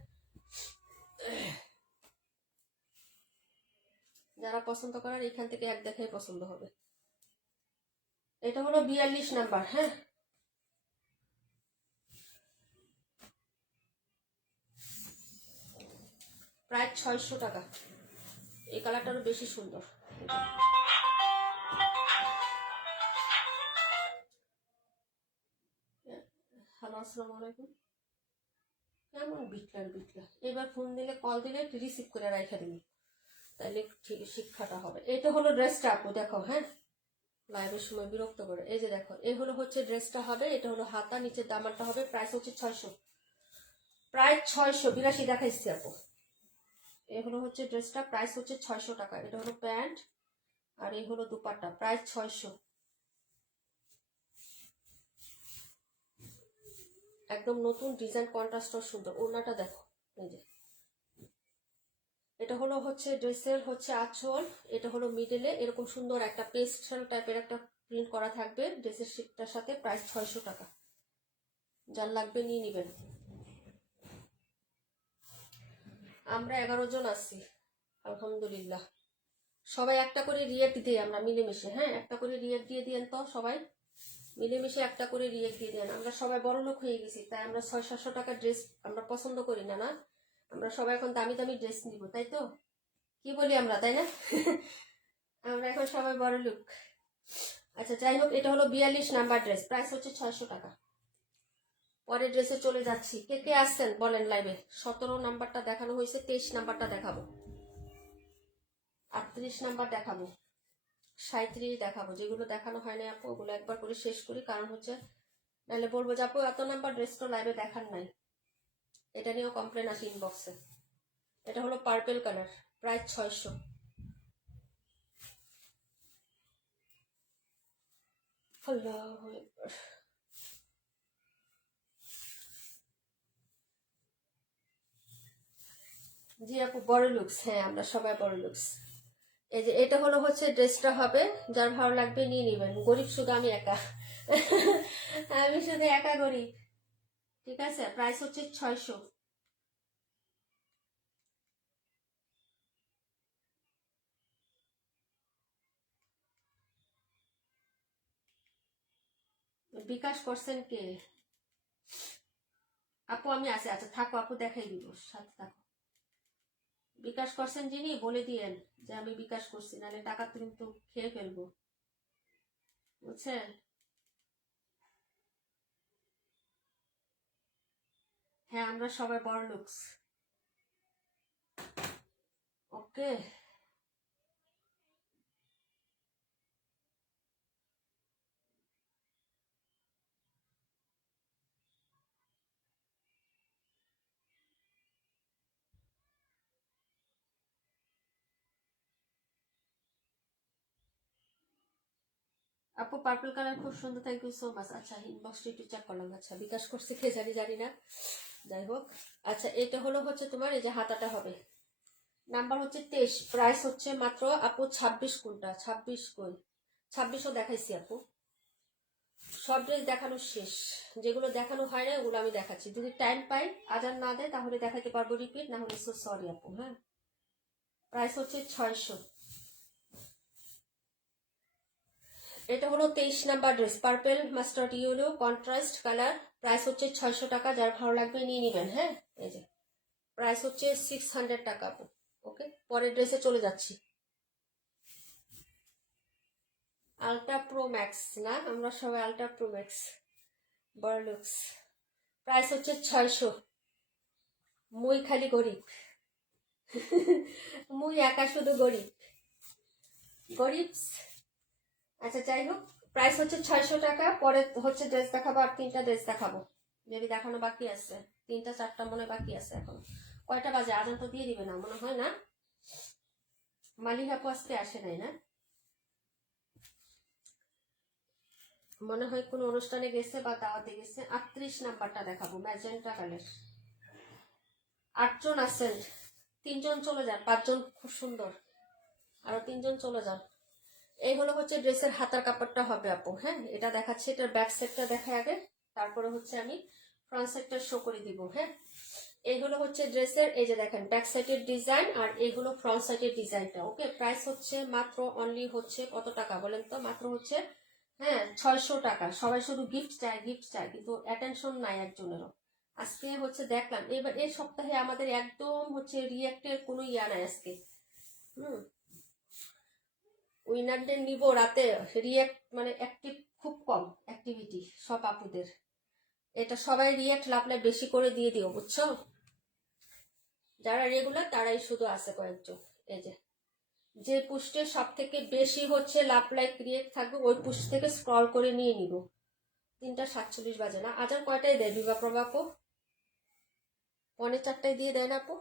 যারা পছন্দ করার এখান থেকে এক দেখাই পছন্দ হবে। এটা হলো 42 নাম্বার। হ্যাঁ, প্রায় 600 টাকা। এই কালারটা আরো বেশি সুন্দর। হ্যালো, আসসালামু আলাইকুম। কেমন বিটলার বিটলা, এবার ফোন দিলে, কল দিলে রিসিভ করে রাখা দিবি, তাহলে ঠিক শিক্ষাটা হবে। এটা হলো ড্রেসটা আপু, দেখো। হ্যাঁ, লাইভের সময় বিরক্ত করে। এই যে দেখো, এই হলো হচ্ছে ড্রেসটা হবে। এটা হলো হাতা, নিচের দামানটা হবে। প্রাইস হচ্ছে 600, প্রায় 682 দেখাইছি আপু। এই হলো হচ্ছে ড্রেসটা, প্রাইস হচ্ছে 600 টাকা। এটা হলো প্যান্ট আর এই হলো দুপাট্টা, প্রাইস 600। একদম নতুন ডিজাইন, কন্ট্রাস্টও সুন্দর। ওড়নাটা দেখো, এই যে এটা হলো হচ্ছে ড্রেসের হচ্ছে আঁচল। এটা হলো মিডলে এরকম সুন্দর একটা পেস্টাল টাইপের একটা প্রিন্ট করা থাকবে ড্রেসের শিটটার সাথে। প্রাইস 600 টাকা। যার লাগবে নিয়ে নেবেন। আমরা 11 জন আছি, আলহামদুলিল্লাহ। সবাই একটা করে রিয়েক্ট দিই আমরা মিলেমিশে। হ্যাঁ, একটা করে রিয়েক্ট দিয়ে দিয়েন তো সবাই মিলেমিশে, একটা করে রিয়েক্ট দিয়ে দেন। আমরা সবাই বড় লোক হয়ে গেছি, তাই আমরা 600-700 টাকার ড্রেস আমরা পছন্দ করি না। না, আমরা সবাই এখন দামি দামি ড্রেস নিব, তাই তো? কি বলি আমরা, তাই না? আমরা এখন সবাই বড় লোক। আচ্ছা, যাই হোক, এটা হলো 42 নাম্বার ড্রেস, প্রাইস হচ্ছে 600 টাকা। পরের ড্রেসে চলে যাচ্ছি। কে কে আসছেন বলেন লাইভে? 17 নাম্বারটা দেখানো হয়েছে, 23 নাম্বারটা দেখাবো, 38 নাম্বার দেখাবো, 37 দেখাবো। যেগুলো দেখানো হয় না আপু ওগুলো একবার করে শেষ করি, কারণ হচ্ছে নাহলে বলবো যে আপু এত নাম্বার ড্রেস তো লাইভে দেখান নাই। এটা নিয়েও কমপ্লেন আসে ইনবক্সে। এটা হলো পার্পেল কালার, প্রাইস 600। আল্লাহু আকবার। জি আপু, বড় লুকস। হ্যাঁ, আমরা সবাই বড় লুকস। এই যে এটা হলো হচ্ছে ড্রেসটা হবে, যার ভালো লাগবে নিয়ে নেবেন। গরিব শুধু আমি একা। আমি শুধু একা গরিব। ঠিক আছে, প্রাইস হচ্ছে 600। বিকাশ করছেন কে? আপু আমি আছি। আচ্ছা থাকো আপু, দেখাই দিব, সাথে থাকো। বিকাশ করছেন যিনি বলে দিয়েন যে আমি বিকাশ করছি, নাহলে টাকা তো কিন্তু খেয়ে ফেলবো, বুঝছেন? হ্যাঁ, আমরা সবাই বড় লুকস। ওকে। আপু পার্পল কালার খুব সুন্দর, থ্যাংক ইউ সো মাচ। আচ্ছা, ইনবক্সটা একটু চেক করলাম। আচ্ছা, বিকাশ করছে কে জানি, জানি না, যাই হোক। আচ্ছা, এটা হলো হচ্ছে তোমার এই যে হাতাটা হবে, নাম্বার হচ্ছে 23, প্রাইস হচ্ছে মাত্র আপু 26। কোনটা 26? কই 26ও দেখাইছি আপু। সব ড্রেস দেখানো শেষ, যেগুলো দেখানো হয় না ওগুলো আমি দেখাচ্ছি। যদি টাইম পাই, আজান না দেয়, তাহলে দেখাতে পারবো রিপিট, না হলে সো সরি আপু। হ্যাঁ, প্রাইস হচ্ছে 600। এটা হলো 23 number dress, purple mustard yellow contrast colour. Price হচ্ছে 600 টাকা। যার ভালো লাগবে নিয়ে নেবেন। হ্যাঁ, এই যে প্রাইস হচ্ছে 600 টাকা আপু। ওকে, পরের ড্রেসে চলে যাচ্ছি। আলট্রা প্রো ম্যাক্স না, আমরা সবাই আলট্রা প্রো ম্যাক্স বড় লুকস। প্রাইস হচ্ছে 600। মুই খালি গরিব। মুই একা শুধু গরিব। গরিব আচ্ছা যাই হোক, প্রাইস হচ্ছে 600 টাকা। পরে হচ্ছে ড্রেস দেখাবো, আর 3টা ড্রেস দেখাবো, যদি দেখানো বাকি আছে। 3টা 4টা মনে হয় বাকি আছে এখন। কয়টা বাজে? আজান তো দিয়ে দিবে না মনে হয় না? মালিক আপু আজকে আসে নাই না, মনে হয় কোনো অনুষ্ঠানে গেছে বা দাওয়াতে গেছে। 38 নাম্বারটা দেখাবো, ম্যাজেন্টা কালার। 8 জন আছেন, 3 জন চলে যান, 5 জন খুব সুন্দর, আরো 3 জন চলে যান। এই হলো হচ্ছে ড্রেসের হাতার কাপড়টা হবে আপু। হ্যাঁ, এটা দেখাচ্ছি, এটার ব্যাক সাইডটা দেখায় আগে, তারপরে হচ্ছে আমি ফ্রন্ট সাইডটা শো করে দিব। হ্যাঁ, এই হলো হচ্ছে ড্রেসের, এই যে দেখেন ব্যাক সাইডের ডিজাইন, আর এই হলো ফ্রন্ট সাইডের ডিজাইনটা। ওকে, প্রাইস হচ্ছে মাত্র অনলি হচ্ছে কত টাকা বলেন তো? মাত্র হচ্ছে, হ্যাঁ, 600 টাকা। সবাই শুধু গিফট চায় গিফট চায়, কিন্তু অ্যাটেনশন নাই একজনেরও। আজকে হচ্ছে দেখলাম এবার এই সপ্তাহে আমাদের একদম হচ্ছে রিয়েক্টের কোনো ইয়া নাই আজকে। উইনারদের নিব রাতে, রিয়েক্ট মানে অ্যাক্টিভ খুব কম অ্যাক্টিভিটি সব আপুদের। এটা সবাই রিয়েক্ট লাভলাই বেশি করে দিয়ে দিও, বুঝছো? যারা রেগুলার তারাই শুধু আছে কয়েকজন। এই যে যে পুষ্টে সব থেকে বেশি হচ্ছে লাভ লাইক রিয়েক্ট থাকবে, ওই পুষ্ট থেকে স্ক্রল করে নিয়ে নিব। 3:47 বাজে না? আজান কয়টায় দেয় বিভা প্রভা আপু? 3:45 দিয়ে দেয় না আপু?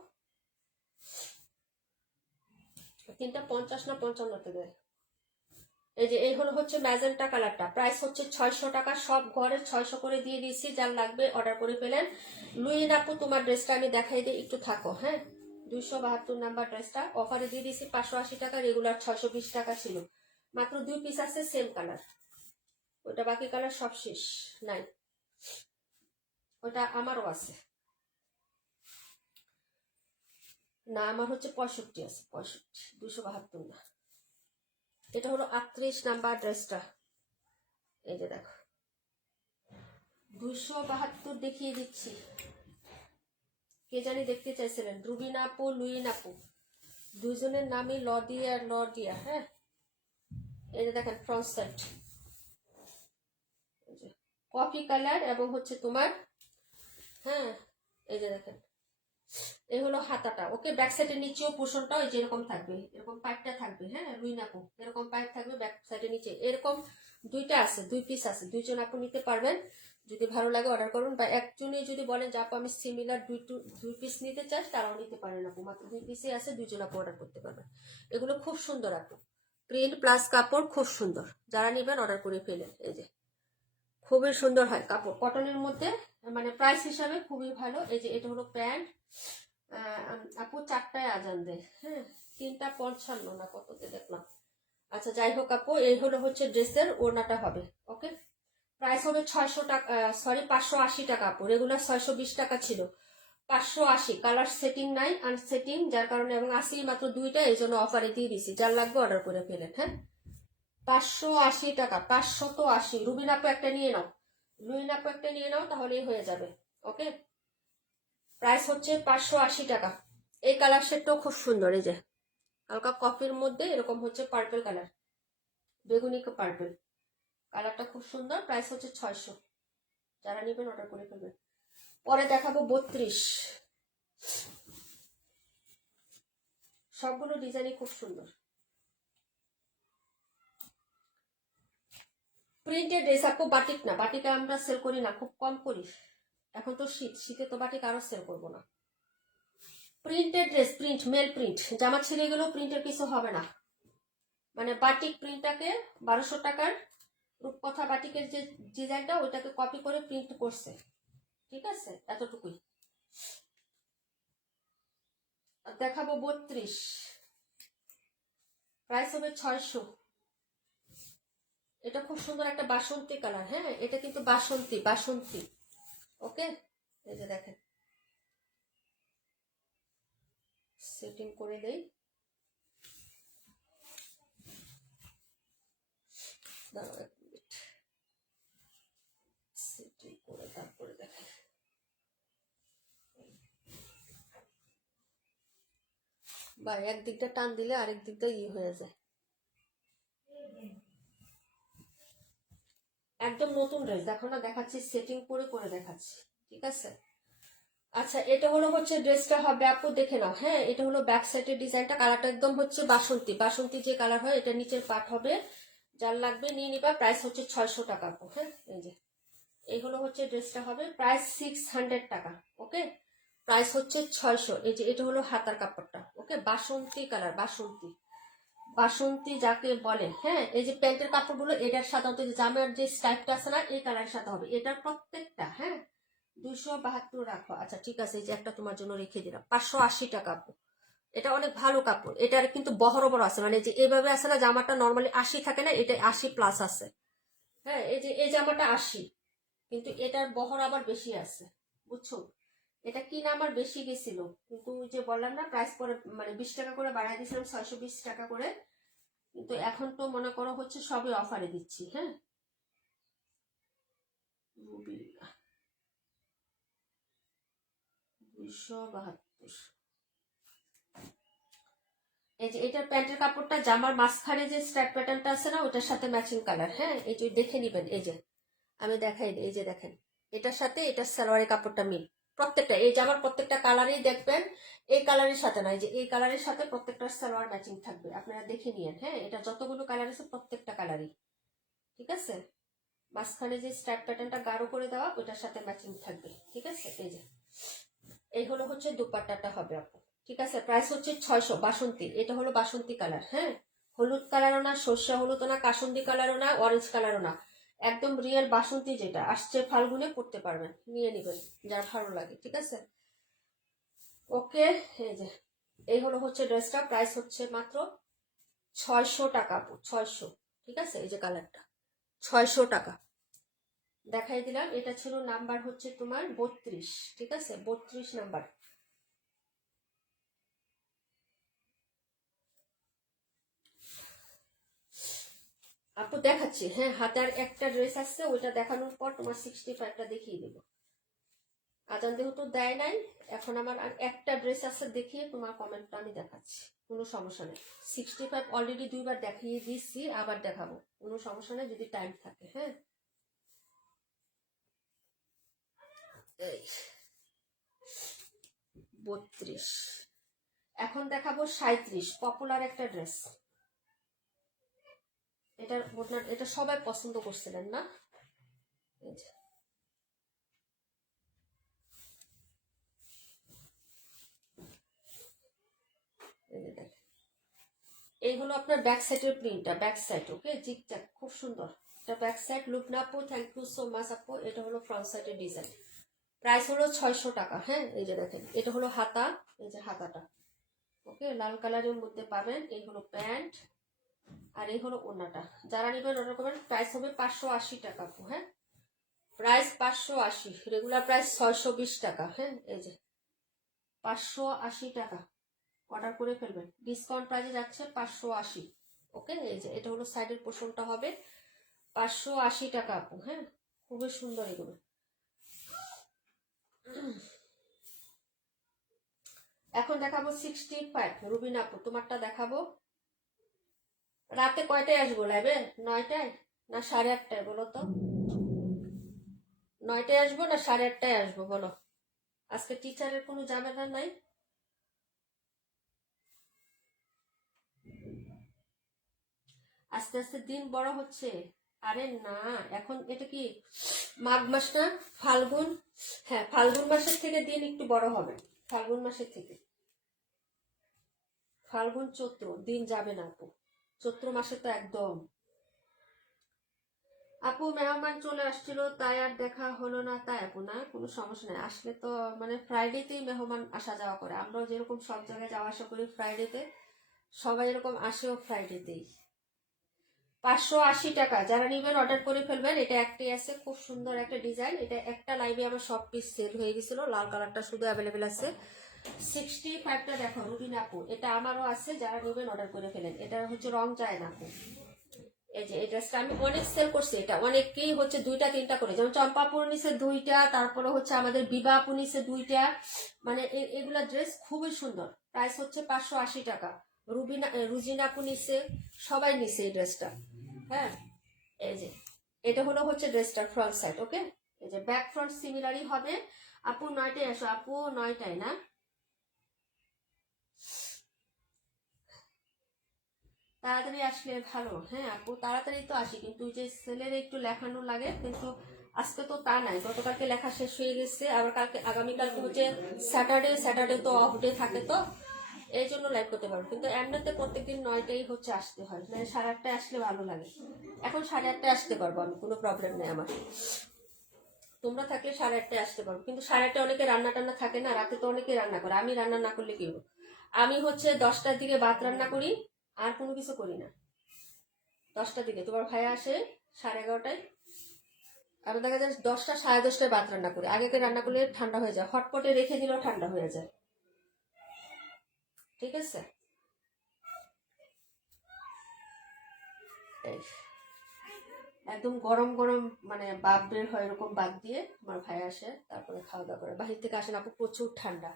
3:50 না 55-তে দেয়। এই যে এই হলো হচ্ছে ম্যাজেন্টা কালারটা, প্রাইস হচ্ছে 600 টাকা। সব ঘরে 600 করে দিয়ে দিয়েছি, যার লাগবে অর্ডার করে ফেলেন। লুইন আপু তোমার ড্রেসটা আমি দেখাই দিই, একটু থাকো। হ্যাঁ, 272 নাম্বার ড্রেসটা অফারে দিয়ে দিয়েছি 580 টাকা, রেগুলার 620 টাকা ছিল। মাত্র 2 পিস আছে সেম কালার, ওটা বাকি কালার সব শেষ নাই। ওটা আমারও আছে না, আমার হচ্ছে 65 আছে, 65, 272 না। এটা হলো 38 নাম্বার ড্রেসটা, এই যে দেখো 272 দেখিয়ে দিচ্ছি। কে জানি দেখতে চাইছিলেন, রুবিনা আপু, লুইন আপু, দুইজনের নামই লদিয়া আর লডিয়া। হ্যাঁ, এই যে দেখেন ফ্রন্ট সাইড কফি কালার এবং হচ্ছে তোমার, হ্যাঁ এই যে দেখেন এই হলো হাতাটা। ওকে, ব্যাক সাইডের নিচেও পোর্শনটা ওই যেরকম থাকবে, এরকম পাইপটা থাকবে। হ্যাঁ, লুইন আপু এরকম পাইপ থাকবে ব্যাক সাইডের নিচে, এরকম 2টা আছে, 2 পিস আছে। 2জন আপু নিতে পারবেন, যদি ভালো লাগে অর্ডার করুন, বা একজনই যদি বলেন যে আপু আমি সিমিলার 2 পিস নিতে চাই, তারাও নিতে পারেন আপু। মাত্র 2 পিসই আছে, 2জন আপু অর্ডার করতে পারবেন। এগুলো খুব সুন্দর আপু, প্রিন্ট প্লাস কাপড় খুব সুন্দর, যারা নেবেন অর্ডার করে ফেলেন। এই যে খুবই সুন্দর হয় কাপড়, কটনের মধ্যে, মানে প্রাইস হিসাবে খুবই ভালো। এই যে এটা হলো প্যান্ট। আপু 4টায় আজান দেয়। হ্যাঁ, 3:55 না কততে দেখলাম। আচ্ছা যাই হোক আপু, এই হলো হচ্ছে ড্রেসের ওড়নাটা হবে। ওকে, প্রাইস হবে 600 টাকা, সরি 580 টাকা আপু। রেগুলার 620 টাকা ছিল, 580। কালার সেটিং নাই, আনসেটিং, যার কারণে, এবং আসি মাত্র 2টা, এই জন্য অফারে দিয়ে দিছি। যার লাগবে অর্ডার করে ফেলেন। হ্যাঁ, 580 টাকা, 580। রুবিন আপু একটা নিয়ে নাও, লুইন আপু একটা নিয়ে নাও, তাহলেই হয়ে যাবে। ওকে, প্রাইস হচ্ছে 580 টাকা। এই কালার শেডটাও খুব সুন্দর, এই যে হালকা কফির মধ্যে এরকম হচ্ছে পার্পল কালার, বেগুনি পার্পল কালারটা খুব সুন্দর। প্রাইস হচ্ছে 600, যারা নেবেন অর্ডার করে ফেলবেন। পরে দেখাবো 32, সবগুলো ডিজাইনই খুব সুন্দর। প্রিন্টেড ড্রেস আপু, বাটিক না, বাটিকে আমরা সেল করি না, খুব কম করি। এখন তো শীতে তো বাটিক আরো সেল করবো না। Printed dress, print, male print, জামা ছিঁড়ে গেলেও প্রিন্টের কিছু হবে না। মানে বাটিক প্রিন্টটাকে 1200 টাকার রূপকথা বাটিকের যে ডিজাইনটা, ওইটাকে কপি করে প্রিন্ট করছে। ঠিক আছে, এতটুকুই। দেখাবো 32, প্রাইস হবে 600। এটা খুব সুন্দর একটা বাসন্তী কালার। হ্যাঁ, এটা কিন্তু বাসন্তী, বাসন্তী। ওকে, এই যে দেখেন, সেটিং করে দেই, দাঁড়াও 1 মিনিট, সেটিং করে তারপরে দেখেন। বা একদিকটা টান দিলে আরেক দিকটা হয়ে যায়। একদম নতুন ড্রেস, দেখো না, দেখাচ্ছি সেটিং করে করে দেখাচ্ছি। ঠিক আছে, আচ্ছা এটা হলো হচ্ছে ড্রেসটা হবে আপু, দেখে নাও। হ্যাঁ, এটা হলো ব্যাক সাইডের ডিজাইনটা, কালারটা একদম হচ্ছে বাসন্তী, বাসন্তী যে কালার হয়, এটা নিচের পার্ট হবে যার লাগবে নিয়ে নিবা। প্রাইস হচ্ছে 600 টাকা আপু। হ্যাঁ, এই যে এইগুলো হচ্ছে ড্রেসটা হবে প্রাইস 600 টাকা। ওকে, প্রাইস হচ্ছে 600। এই যে এটা হলো হাতার কাপড়টা। ওকে, বাসন্তী কালার, বাসন্তী, বাসন্তী যাকে বলে। হ্যাঁ, এই যে প্যান্টের কাপড়গুলো এটার সাধারণত যে জামার যে স্টাইপটা আছে না, এই কালারের সাথে হবে এটার প্রত্যেকটা। হ্যাঁ, 272 রাখো। আচ্ছা ঠিক আছে, এই যে একটা তোমার জন্য রেখে দিলাম, 580 টাকা আপু। এটা অনেক ভালো কাপড়, এটার কিন্তু বহর বড় আছে, মানে যে এভাবে আছে না জামাটা নর্মালি 80 থাকে না, এটা 80 প্লাস আছে। হ্যাঁ, এই যে এই জামাটা 80, কিন্তু এটার বহর আবার বেশি আছে, বুঝছো। এটা কিনা আমার বেশি গেছিল, কিন্তু যে বললাম না প্রাইস পরে মানে 20 টাকা করে বাড়াই দিয়েছিলাম, 620 টাকা করে। কিন্তু এখন তো মনে করো হচ্ছে সবই অফারে দিচ্ছি। হ্যাঁ, 272। এই যে এটার প্যান্টের কাপড়টা জামার মাঝখানে যে স্ট্রাইপ প্যাটার্নটা আছে না, ওটার সাথে ম্যাচিং কালার। হ্যাঁ, এই যে দেখে নিবেন, এই যে আমি দেখাই দিই, এই যে দেখেন এটার সাথে এটার সালোয়ারের কাপড়টা মিল। প্রত্যেকটা এই জামার প্রত্যেকটা কালারই দেখবেন এই কালারের সাথে না, এই যে এই কালারের সাথে প্রত্যেকটা সালোয়ার ম্যাচিং থাকবে, আপনারা দেখে নিয়েন। হ্যাঁ, এটা যতগুলো কালার আছে প্রত্যেকটা কালারই ঠিক আছে। মাঝখানে যে স্ট্রাইপ প্যাটার্নটা গাঢ় করে দেওয়া ওটার সাথে ম্যাচিং থাকবে। ঠিক আছে, এই যে এই হলো হচ্ছে দুপাট্টাটা হবে আপু। ঠিক আছে, প্রাইস হচ্ছে 600। বাসন্তী, এটা হলো বাসন্তী কালার। হ্যাঁ, হলুদ কালারও না, সর্ষা হলুদও না, কাসুন্দি কালারও না, অরেঞ্জ কালারও না, একদম রিয়েল বাসন্তী, যেটা আসছে ফাল্গুনে পড়তে পারবেন, নিয়ে নিবেন যার ভালো লাগে। ঠিক আছে, ওকে। এই যে এই হলো হচ্ছে ড্রেসটা, প্রাইস হচ্ছে মাত্র 600 টাকা আপু, 600। ঠিক আছে, এই যে কালারটা 600 টাকা দেখাই দিলাম। এটা ছিল নাম্বার হচ্ছে তোমার 32। ঠিক আছে, 32 নাম্বার। আপু দেখাচ্ছি। হ্যাঁ, হাতার একটা ড্রেস আছে, ওইটা দেখানোর পর তোমার 65টা দেখিয়ে দেবো। আজান যেহেতু দেয় নাই, এখন আমার আর একটা ড্রেস আছে, দেখিয়ে তোমার কমেন্টটা আমি দেখাচ্ছি, কোনো সমস্যা নেই। 65 অলরেডি 2বার দেখিয়ে দিচ্ছি, আবার দেখাবো, কোনো সমস্যা নেই যদি টাইম থাকে। হ্যাঁ, এই 32, এখন দেখাবো 37, পপুলার একটা ড্রেস। এটা সবাই পছন্দ করছিলেন না, এই যে দেখেন, এই হলো আপনার ব্যাক সাইডের প্রিন্টটা, ব্যাক সাইড। ওকে, জিগজ্যাগ, খুব সুন্দর। এটা ব্যাক সাইড। লুকনা আপু, থ্যাংক ইউ সো মাচ আপু। এটা হলো ফ্রন্ট সাইডের ডিজাইন, প্রাইস হলো 600 টাকা। হ্যাঁ, এই যে দেখেন এটা হলো হাতা, এই যে হাতাটা। ওকে, লাল কালারের মধ্যে পাবেন। এই হলো প্যান্ট, আর এই হলো ওড়নাটা। যারা নেবেন অর্ডার করবেন, প্রাইস হবে 580 টাকা আপু। হ্যাঁ, প্রাইস 580, রেগুলার প্রাইস 620 টাকা। হ্যাঁ, এই যে 580 টাকা অর্ডার করে ফেলবেন, ডিসকাউন্ট প্রাইসে যাচ্ছে 580। ওকে, এই যে এটা হলো সাইডের পোর্শনটা হবে 580 টাকা আপু। হ্যাঁ, খুবই সুন্দর এগুলো। এখন দেখাবো 65, রুবিনা আপু তোমারটা দেখাবো। রাতে কয়টায় আসবো লাইভে? 9টায় না 8:30টায় বলো তো? 9টায় আসবো না 8:30টায় আসবো বলো? আজকে টিচারের কোনো ঝামেলা নাই। আস্তে আস্তে দিন বড় হচ্ছে। আরে না, এখন এটা কি মাঘ মাস না, ফাল্গুন? হ্যাঁ, ফাল্গুন মাসের থেকে দিন একটু বড় হবে, ফাল্গুন মাসের থেকে। ফাল্গুন চৈত্র দিন যাবে না আপু, চৈত্র মাসে তো একদম। আপু মেহমান চলে আসছিল তাই আর দেখা হলো না। তাই আপু, না কোনো সমস্যা নেই, আসলে তো মানে ফ্রাইডেতেই মেহমান আসা যাওয়া করে, আমরাও যেরকম সব জায়গায় যাওয়া আসা করি ফ্রাইডেতে, সবাই এরকম আসেও ফ্রাইডেতেই। 580 টাকা, যারা নিবেন অর্ডার করে ফেলবেন। এটা একটাই আছে, খুব সুন্দর একটা ডিজাইন। এটা একটা লাইভে আমার সব পিস সেল হয়ে গেছিল, লাল কালারটা শুধু অ্যাভেলেবেল আছে। 65টা দেখো রুবিনা আপু, এটা আমারও আছে, যারা নিবেন অর্ডার করে ফেলেন। এটা হচ্ছে রং যায় না আপু। এই যে এই ড্রেসটা আমি অনেক সেল করছি, এটা অনেকেই হচ্ছে 2টা 3টা করে, যেমন চম্পাপুর নিচে 2টা, তারপরে হচ্ছে আমাদের বিবাহপুর নিচে 2টা, মানে এগুলা ড্রেস খুবই সুন্দর। প্রাইস হচ্ছে 580 টাকা। রুজিনাপু নিচে, সবাই নিচে এই ড্রেসটা। হ্যাঁ, এই যে এটা হলো হচ্ছে ড্রেসটার ফ্রন্ট সাইড। ওকে, এই যে ব্যাক ফ্রন্ট সিমিলারই হবে। আপু 9টায় আসো, আপু 9টায় না, তাড়াতাড়ি আসলে ভালো। হ্যাঁ আপু, তাড়াতাড়ি তো আসি, কিন্তু ওই যে ছেলের একটু লেখানো লাগে, কিন্তু আজকে তো তা নাই, গতকালকে লেখা শেষ হয়ে গেছে, আবার কালকে আগামীকালকে হচ্ছে স্যাটারডে, স্যাটারডে তো অফ ডে থাকে, তো এই জন্য লাইভ করতে পারবো। কিন্তু এমনিতে প্রত্যেকদিন 9টায় হচ্ছে আসতে হয়, মানে 8:30টায় আসলে ভালো লাগে। এখন 8:30টায় আসতে পারবো আমি, কোনো প্রবলেম নেই আমার। তোমরা থাকলে 8:30টায় আসতে পারবো, কিন্তু 8:30টায় অনেকে রান্না টান্না থাকে না, রাতে তো অনেকে রান্না করে, আমি রান্না না করলে কি হবে? আমি হচ্ছে 10টার দিকে ভাত রান্না করি, আর কোনো কিছু করি না। 10টার দিকে তোমার ভাইয়া আসে 11:30টায়, আমি দেখা যায় 10টা 10:30টায় ভাত রান্না করি। আগে রান্না করলে ঠান্ডা হয়ে যায়, হটপটে রেখে দিলেও ঠান্ডা হয়ে যায়। ঠিক আছে, এই একদম গরম গরম মানে বাপ বের হয় এরকম বাদ দিয়ে আমার ভাই আসে, তারপরে খাওয়া দাওয়া করে। বাহির থেকে আসেন আপু, প্রচুর ঠান্ডা।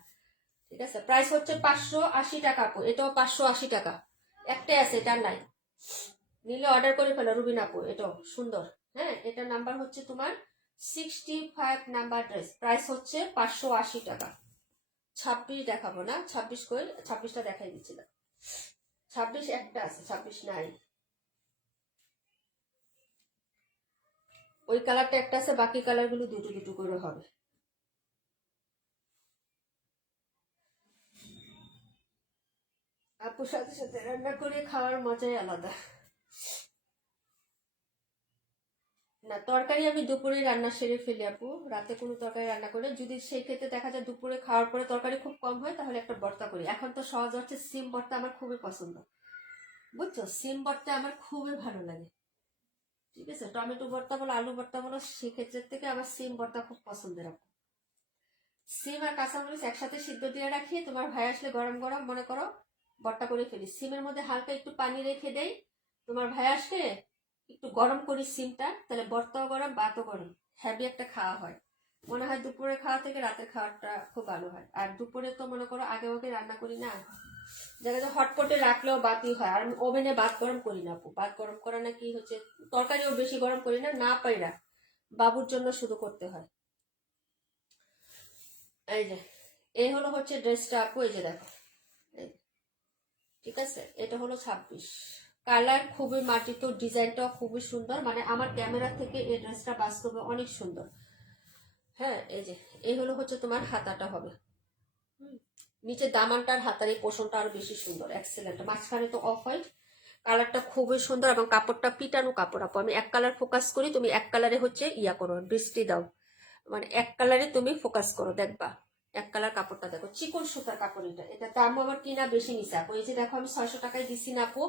ঠিক আছে, প্রাইস হচ্ছে 580 টাকা আপু, এটাও 580 টাকা। একটাই আছে, এটা নাই, নিলে অর্ডার করে ফেলো রুবিন আপু, এটাও সুন্দর। হ্যাঁ, এটার নাম্বার হচ্ছে তোমার 65 নাম্বার ড্রেস, প্রাইস হচ্ছে 580 টাকা। 26 দেখাবো না, 26 কই, 26টা দেখাই দিচ্ছিলাম। 26 একটা আছে, 26 নাই। ওই কালারটা একটা আছে, বাকি কালারগুলো দুটো দুটো করে হবে। আপুর সাথে সাথে রান্না করে খাওয়ার মজাই আলাদা। না, তরকারি আমি দুপুরে রান্না সেরে ফেলি আপু, রাতে কোনো তরকারি রান্না করে যদি সেই ক্ষেত্রে দেখা যায় দুপুরে খাওয়ার পরে তরকারি খুব কম হয়, তাহলে একটা ভর্তা করি। এখন তো সহজ হচ্ছে সিম ভর্তা, আমার খুবই পছন্দ, বুঝছো? সিম ভর্তা আমার খুবই ভালো লাগে। ঠিক আছে, টমেটো ভর্তা বলো, আলু ভর্তা বলো, সেক্ষেত্রে থেকে আমার সিম ভর্তা খুব পছন্দের আপু। সিম আর কাঁচামরিচ একসাথে সিদ্ধ দিয়ে রাখি, তোমার ভাই আসলে গরম গরম মনে করো ভর্তা করে ফেলি, সিমের মধ্যে হালকা একটু পানি রেখে দেই, তোমার ভাই আসলে একটু গরম করি সিমটা, তাহলে ভর্তাও গরম ভাতও গরম, হ্যাভি একটা খাওয়া হয়। মনে হয় দুপুরে খাওয়া থেকে রাতের খাওয়াটা খুব ভালো হয়। আর দুপুরে তো মনে করো আগে আগে রান্না করি না, দেখা যায় হটপটে রাখলেও বাতি হয়, আর আমি ওভেনে ভাত গরম করি না আপু, ভাত গরম করা নাকি হচ্ছে, তরকারিও বেশি গরম করি না, না পাইরা বাবুর জন্য শুধু করতে হয়। এই যে এই হলো হচ্ছে ড্রেসটা আপু, এই যে দেখো, এই, ঠিক আছে, এটা হলো 26, কালার খুবই মাটিতো, ডিজাইনটাও খুবই সুন্দর, মানে আমার ক্যামেরা থেকে এই ড্রেসটা বাস্তবে অনেক সুন্দর। হ্যাঁ, এই যে এই হলো হচ্ছে তোমার হাতাটা হবে, নিচে দামানটার হাতার এই পোষণটা আরো বেশি সুন্দর, এক্সেলেন্ট, মাঝখানে তো অফ হোয়াইট, কালারটা খুবই সুন্দর, এবং কাপড়টা পিটানো কাপড় আপু, আমি এক কালার ফোকাস করি, তুমি এক কালারে হচ্ছে ইয়া করো, দৃষ্টি দাও, মানে এক কালারে তুমি ফোকাস করো, দেখবা এক কালার কাপড়টা দেখো, চিকন সুতার কাপড়, এটা এটা দামও আমার কিনা বেশি নিছে আপু, এই যে দেখো আমি 600 টাকায় দিচ্ছি না আপু,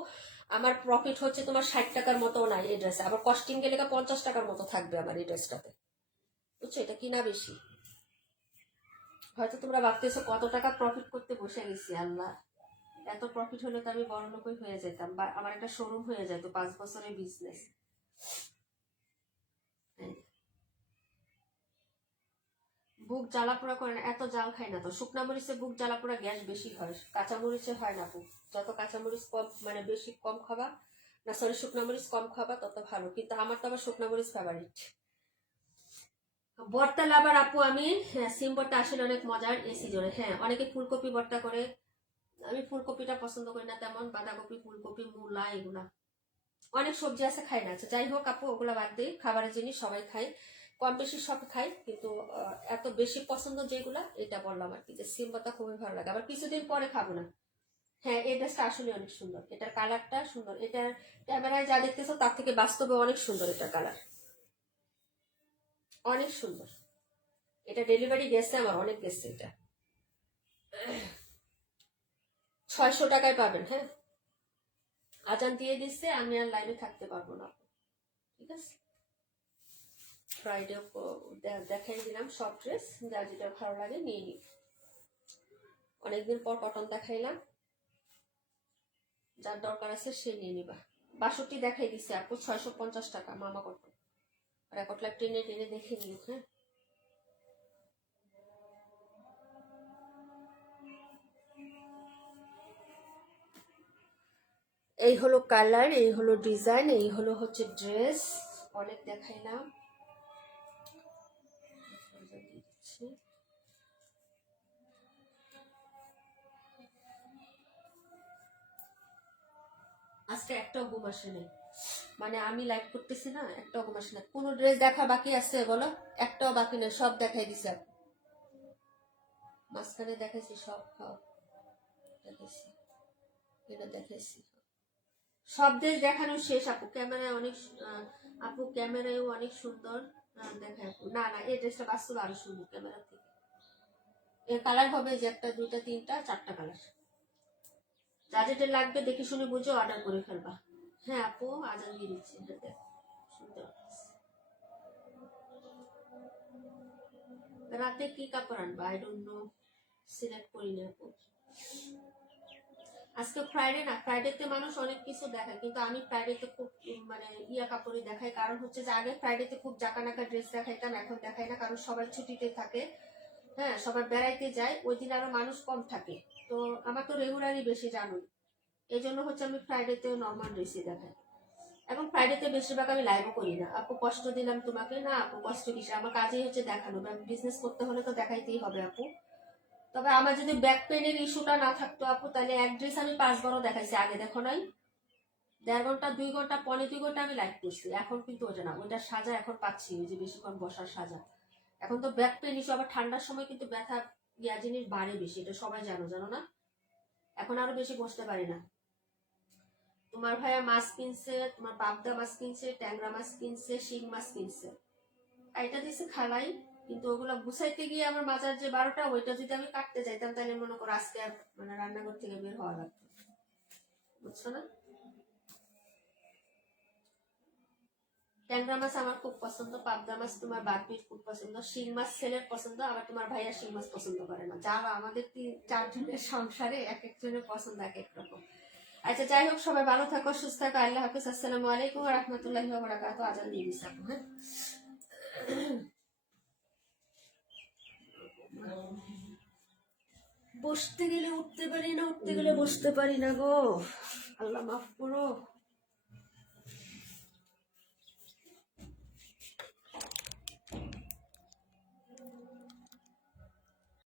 আমার প্রফিট হচ্ছে তোমার 60 টাকার মতো নাই এই ড্রেসে, আবার কস্টিং গেলে 50 টাকার মতো থাকবে আমার এই ড্রেসটাতে, বুঝছো? এটা কিনা বেশি। হয়তো তোমরা ভাবতেছো কত টাকা প্রফিট করতে বসে গেছি, আল্লাহ, এত প্রফিট হলে তো আমি বড়লোকই হয়ে যেতাম, বা আমার একটা শোরুম হয়ে যেত, 5 বছরের বিজনেস। বুক জ্বালা পোড়া করে না, এত জাল খাই না তো, শুকনা মরিচে বুক জ্বালা পোড়া গ্যাস বেশি হয়, কাঁচা মরিচে হয় না বুক, যত কাঁচা মরিচ কম মানে বেশি কম খাবা, না সরি শুকনা মরিচ কম খাবা তত ভালো, কিন্তু আমার তো আবার শুকনা মরিচ ফেভারিট। ভর্তা লাভার আপু আমি, হ্যাঁ সিম ভর্তা আসলে অনেক মজার এই সিজনে। হ্যাঁ, অনেকে ফুলকপি ভর্তা করে, আমি ফুলকপিটা পছন্দ করি না তেমন, বাঁধাকপি ফুলকপি মূলা এগুলা, অনেক সবজি আছে খাই না, আচ্ছা যাই হোক আপু, ওগুলা বাদ দিই, খাবারের জিনিস সবাই খাই, কম বেশি সব খাই, কিন্তু এত বেশি পছন্দ যেগুলা এটা বললাম আর কি, যে সিম পাতা খুবই ভালো লাগে, আবার কিছুদিন পরে খাবো না। হ্যাঁ, এই ড্রেসটা আসলে অনেক সুন্দর, এটার কালারটা সুন্দর, এটার ক্যামেরায় যা দেখতেছো তার থেকে বাস্তবে অনেক সুন্দর, এটার কালার অনেক সুন্দর। এটা ডেলিভারি গেছে আমার, অনেক গেছে, এটা 600 টাকায় পাবেন। হ্যাঁ, আজান দিয়ে দিচ্ছে, আমি আর লাইনে থাকতে পারবো না, ঠিক আছে? ফ্রাইডে দেখাই দিলাম সব ড্রেস, যা যেটা ভালো লাগে নিয়ে নিই, অনেকদিন পর কটন দেখাইলাম, যার দরকার আছে সে নিয়ে নিবা। 62 দেখাই দিছে আপু, 650 টাকা মামা কটন, রেকর্ডলা টেনে টেনে দেখে নিও। হ্যাঁ, এই হলো কালার, এই হলো ডিজাইন, এই হলো হচ্ছে ড্রেস, অনেক দেখাইলাম। আজকে একটাও ঘুম আসে নাই, মানে আমি লাইভ করতেছি না, একটাও ঘুম আসে না। কোনো ড্রেস দেখা বাকি আছে বলো? একটাও বাকি নেই, সব দেখাই দিছে। মাঝখানে দেখাইছি সব, দেখাইছি, এটা দেখাইছি, সব ড্রেস দেখানো শেষ আপু। ক্যামেরায় অনেক আপু ক্যামেরায়ও অনেক সুন্দর দেখায় আপু। না না, এই ড্রেসটা বাস্তবে আরো সুন্দর ক্যামেরা থেকে। এর কালার হবে যে একটা, দুইটা, তিনটা, চারটা কালার। যা যেটা লাগবে দেখে শুনে বুঝে অর্ডার করে ফেলবা। হ্যাঁ আপু, আজান দিয়ে দিচ্ছি, সুন্দর। রাতে কি কাপড় আনবা? আই ডোন্ট নো, সিলেক্ট করিনি আপু। আজকে ফ্রাইডে না, ফ্রাইডেতে মানুষ অনেক কিছু দেখায়, কিন্তু আমি ফ্রাইডেতে খুব মানে ইয়া কাপড়ই দেখাই। কারণ হচ্ছে যে আগে ফ্রাইডেতে খুব জাকানাকা ড্রেস দেখাইতাম, এখন দেখাই না, কারণ সবাই ছুটিতে থাকে। হ্যাঁ, সবাই বেড়াইতে যায়, ওই দিন আরো মানুষ কম থাকে। তো আমার তো রেগুলারই বেশি জানুন, এই জন্য হচ্ছে আমি ফ্রাইডেতেও নর্মাল ড্রেসই দেখাই। এবং ফ্রাইডেতে বেশিরভাগ আমি লাইভও করি না। আপু কষ্ট দিলাম তোমাকে। না আপু, কষ্ট কিসে, আমার কাজই হচ্ছে দেখানো। বিজনেস করতে হলে তো দেখাইতেই হবে আপু। তবে আমার যদি ব্যাক পেনের ইস্যুটা না থাকতো আপু, তাহলে এক ড্রেস আমি 5 বারও দেখাইছি। আগে দেখো নাই, 1.5 ঘন্টা 2 ঘন্টা 2.25 ঘন্টা আমি লাইভ করছি। এখন কিন্তু ওটা না, ওইটা সাজা এখন পাচ্ছি, ওই যে বেশিক্ষণ বসার সাজা। এখন তো ব্যাক পেন ইস্যু, আবার ঠান্ডার সময় কিন্তু ব্যথা ইয়া জিনিস বাড়ে বেশি, এটা সবাই জানো না? এখন আরো বেশি বসতে পারি না। তোমার ভাইয়া মাছ কিনছে, তোমার পাবদা মাছ কিনছে, ট্যাংরা মাছ কিনছে, শিং মাছ কিনছে, এটা দিছে খালাই। কিন্তু ওগুলো গুছাইতে গিয়ে আমার মাজার যে 12টা, ওইটা যদি আমি কাটতে যাইতাম তাহলে মনে করো আজকে আর মানে রান্নাঘর থেকে বের হওয়া লাগতো, বুঝছো না? ট্যাংরা মাছ আমার খুব পছন্দ, পাবদা মাছ তোমার বাপির খুব পছন্দ, শিং মাছ ছেলের পছন্দ, আবার তোমার ভাইয়া শিং মাছ পছন্দ করে না। যা আমাদের 4 জনের সংসারে এক একজনের পছন্দ এক এক রকম। আচ্ছা যাই হোক, সবাই ভালো থাকো, সুস্থ থাকো, আল্লাহ হাফিজ, আসসালামু আলাইকুম ওয়া রাহমাতুল্লাহি ওয়া বারাকাতুহু। আজান দিয়ে দিছি আপু, হ্যাঁ। বসতে গেলে উঠতে পারি না, উঠতে গেলে বসতে পারি না গো, আল্লাহ মাফ করুন।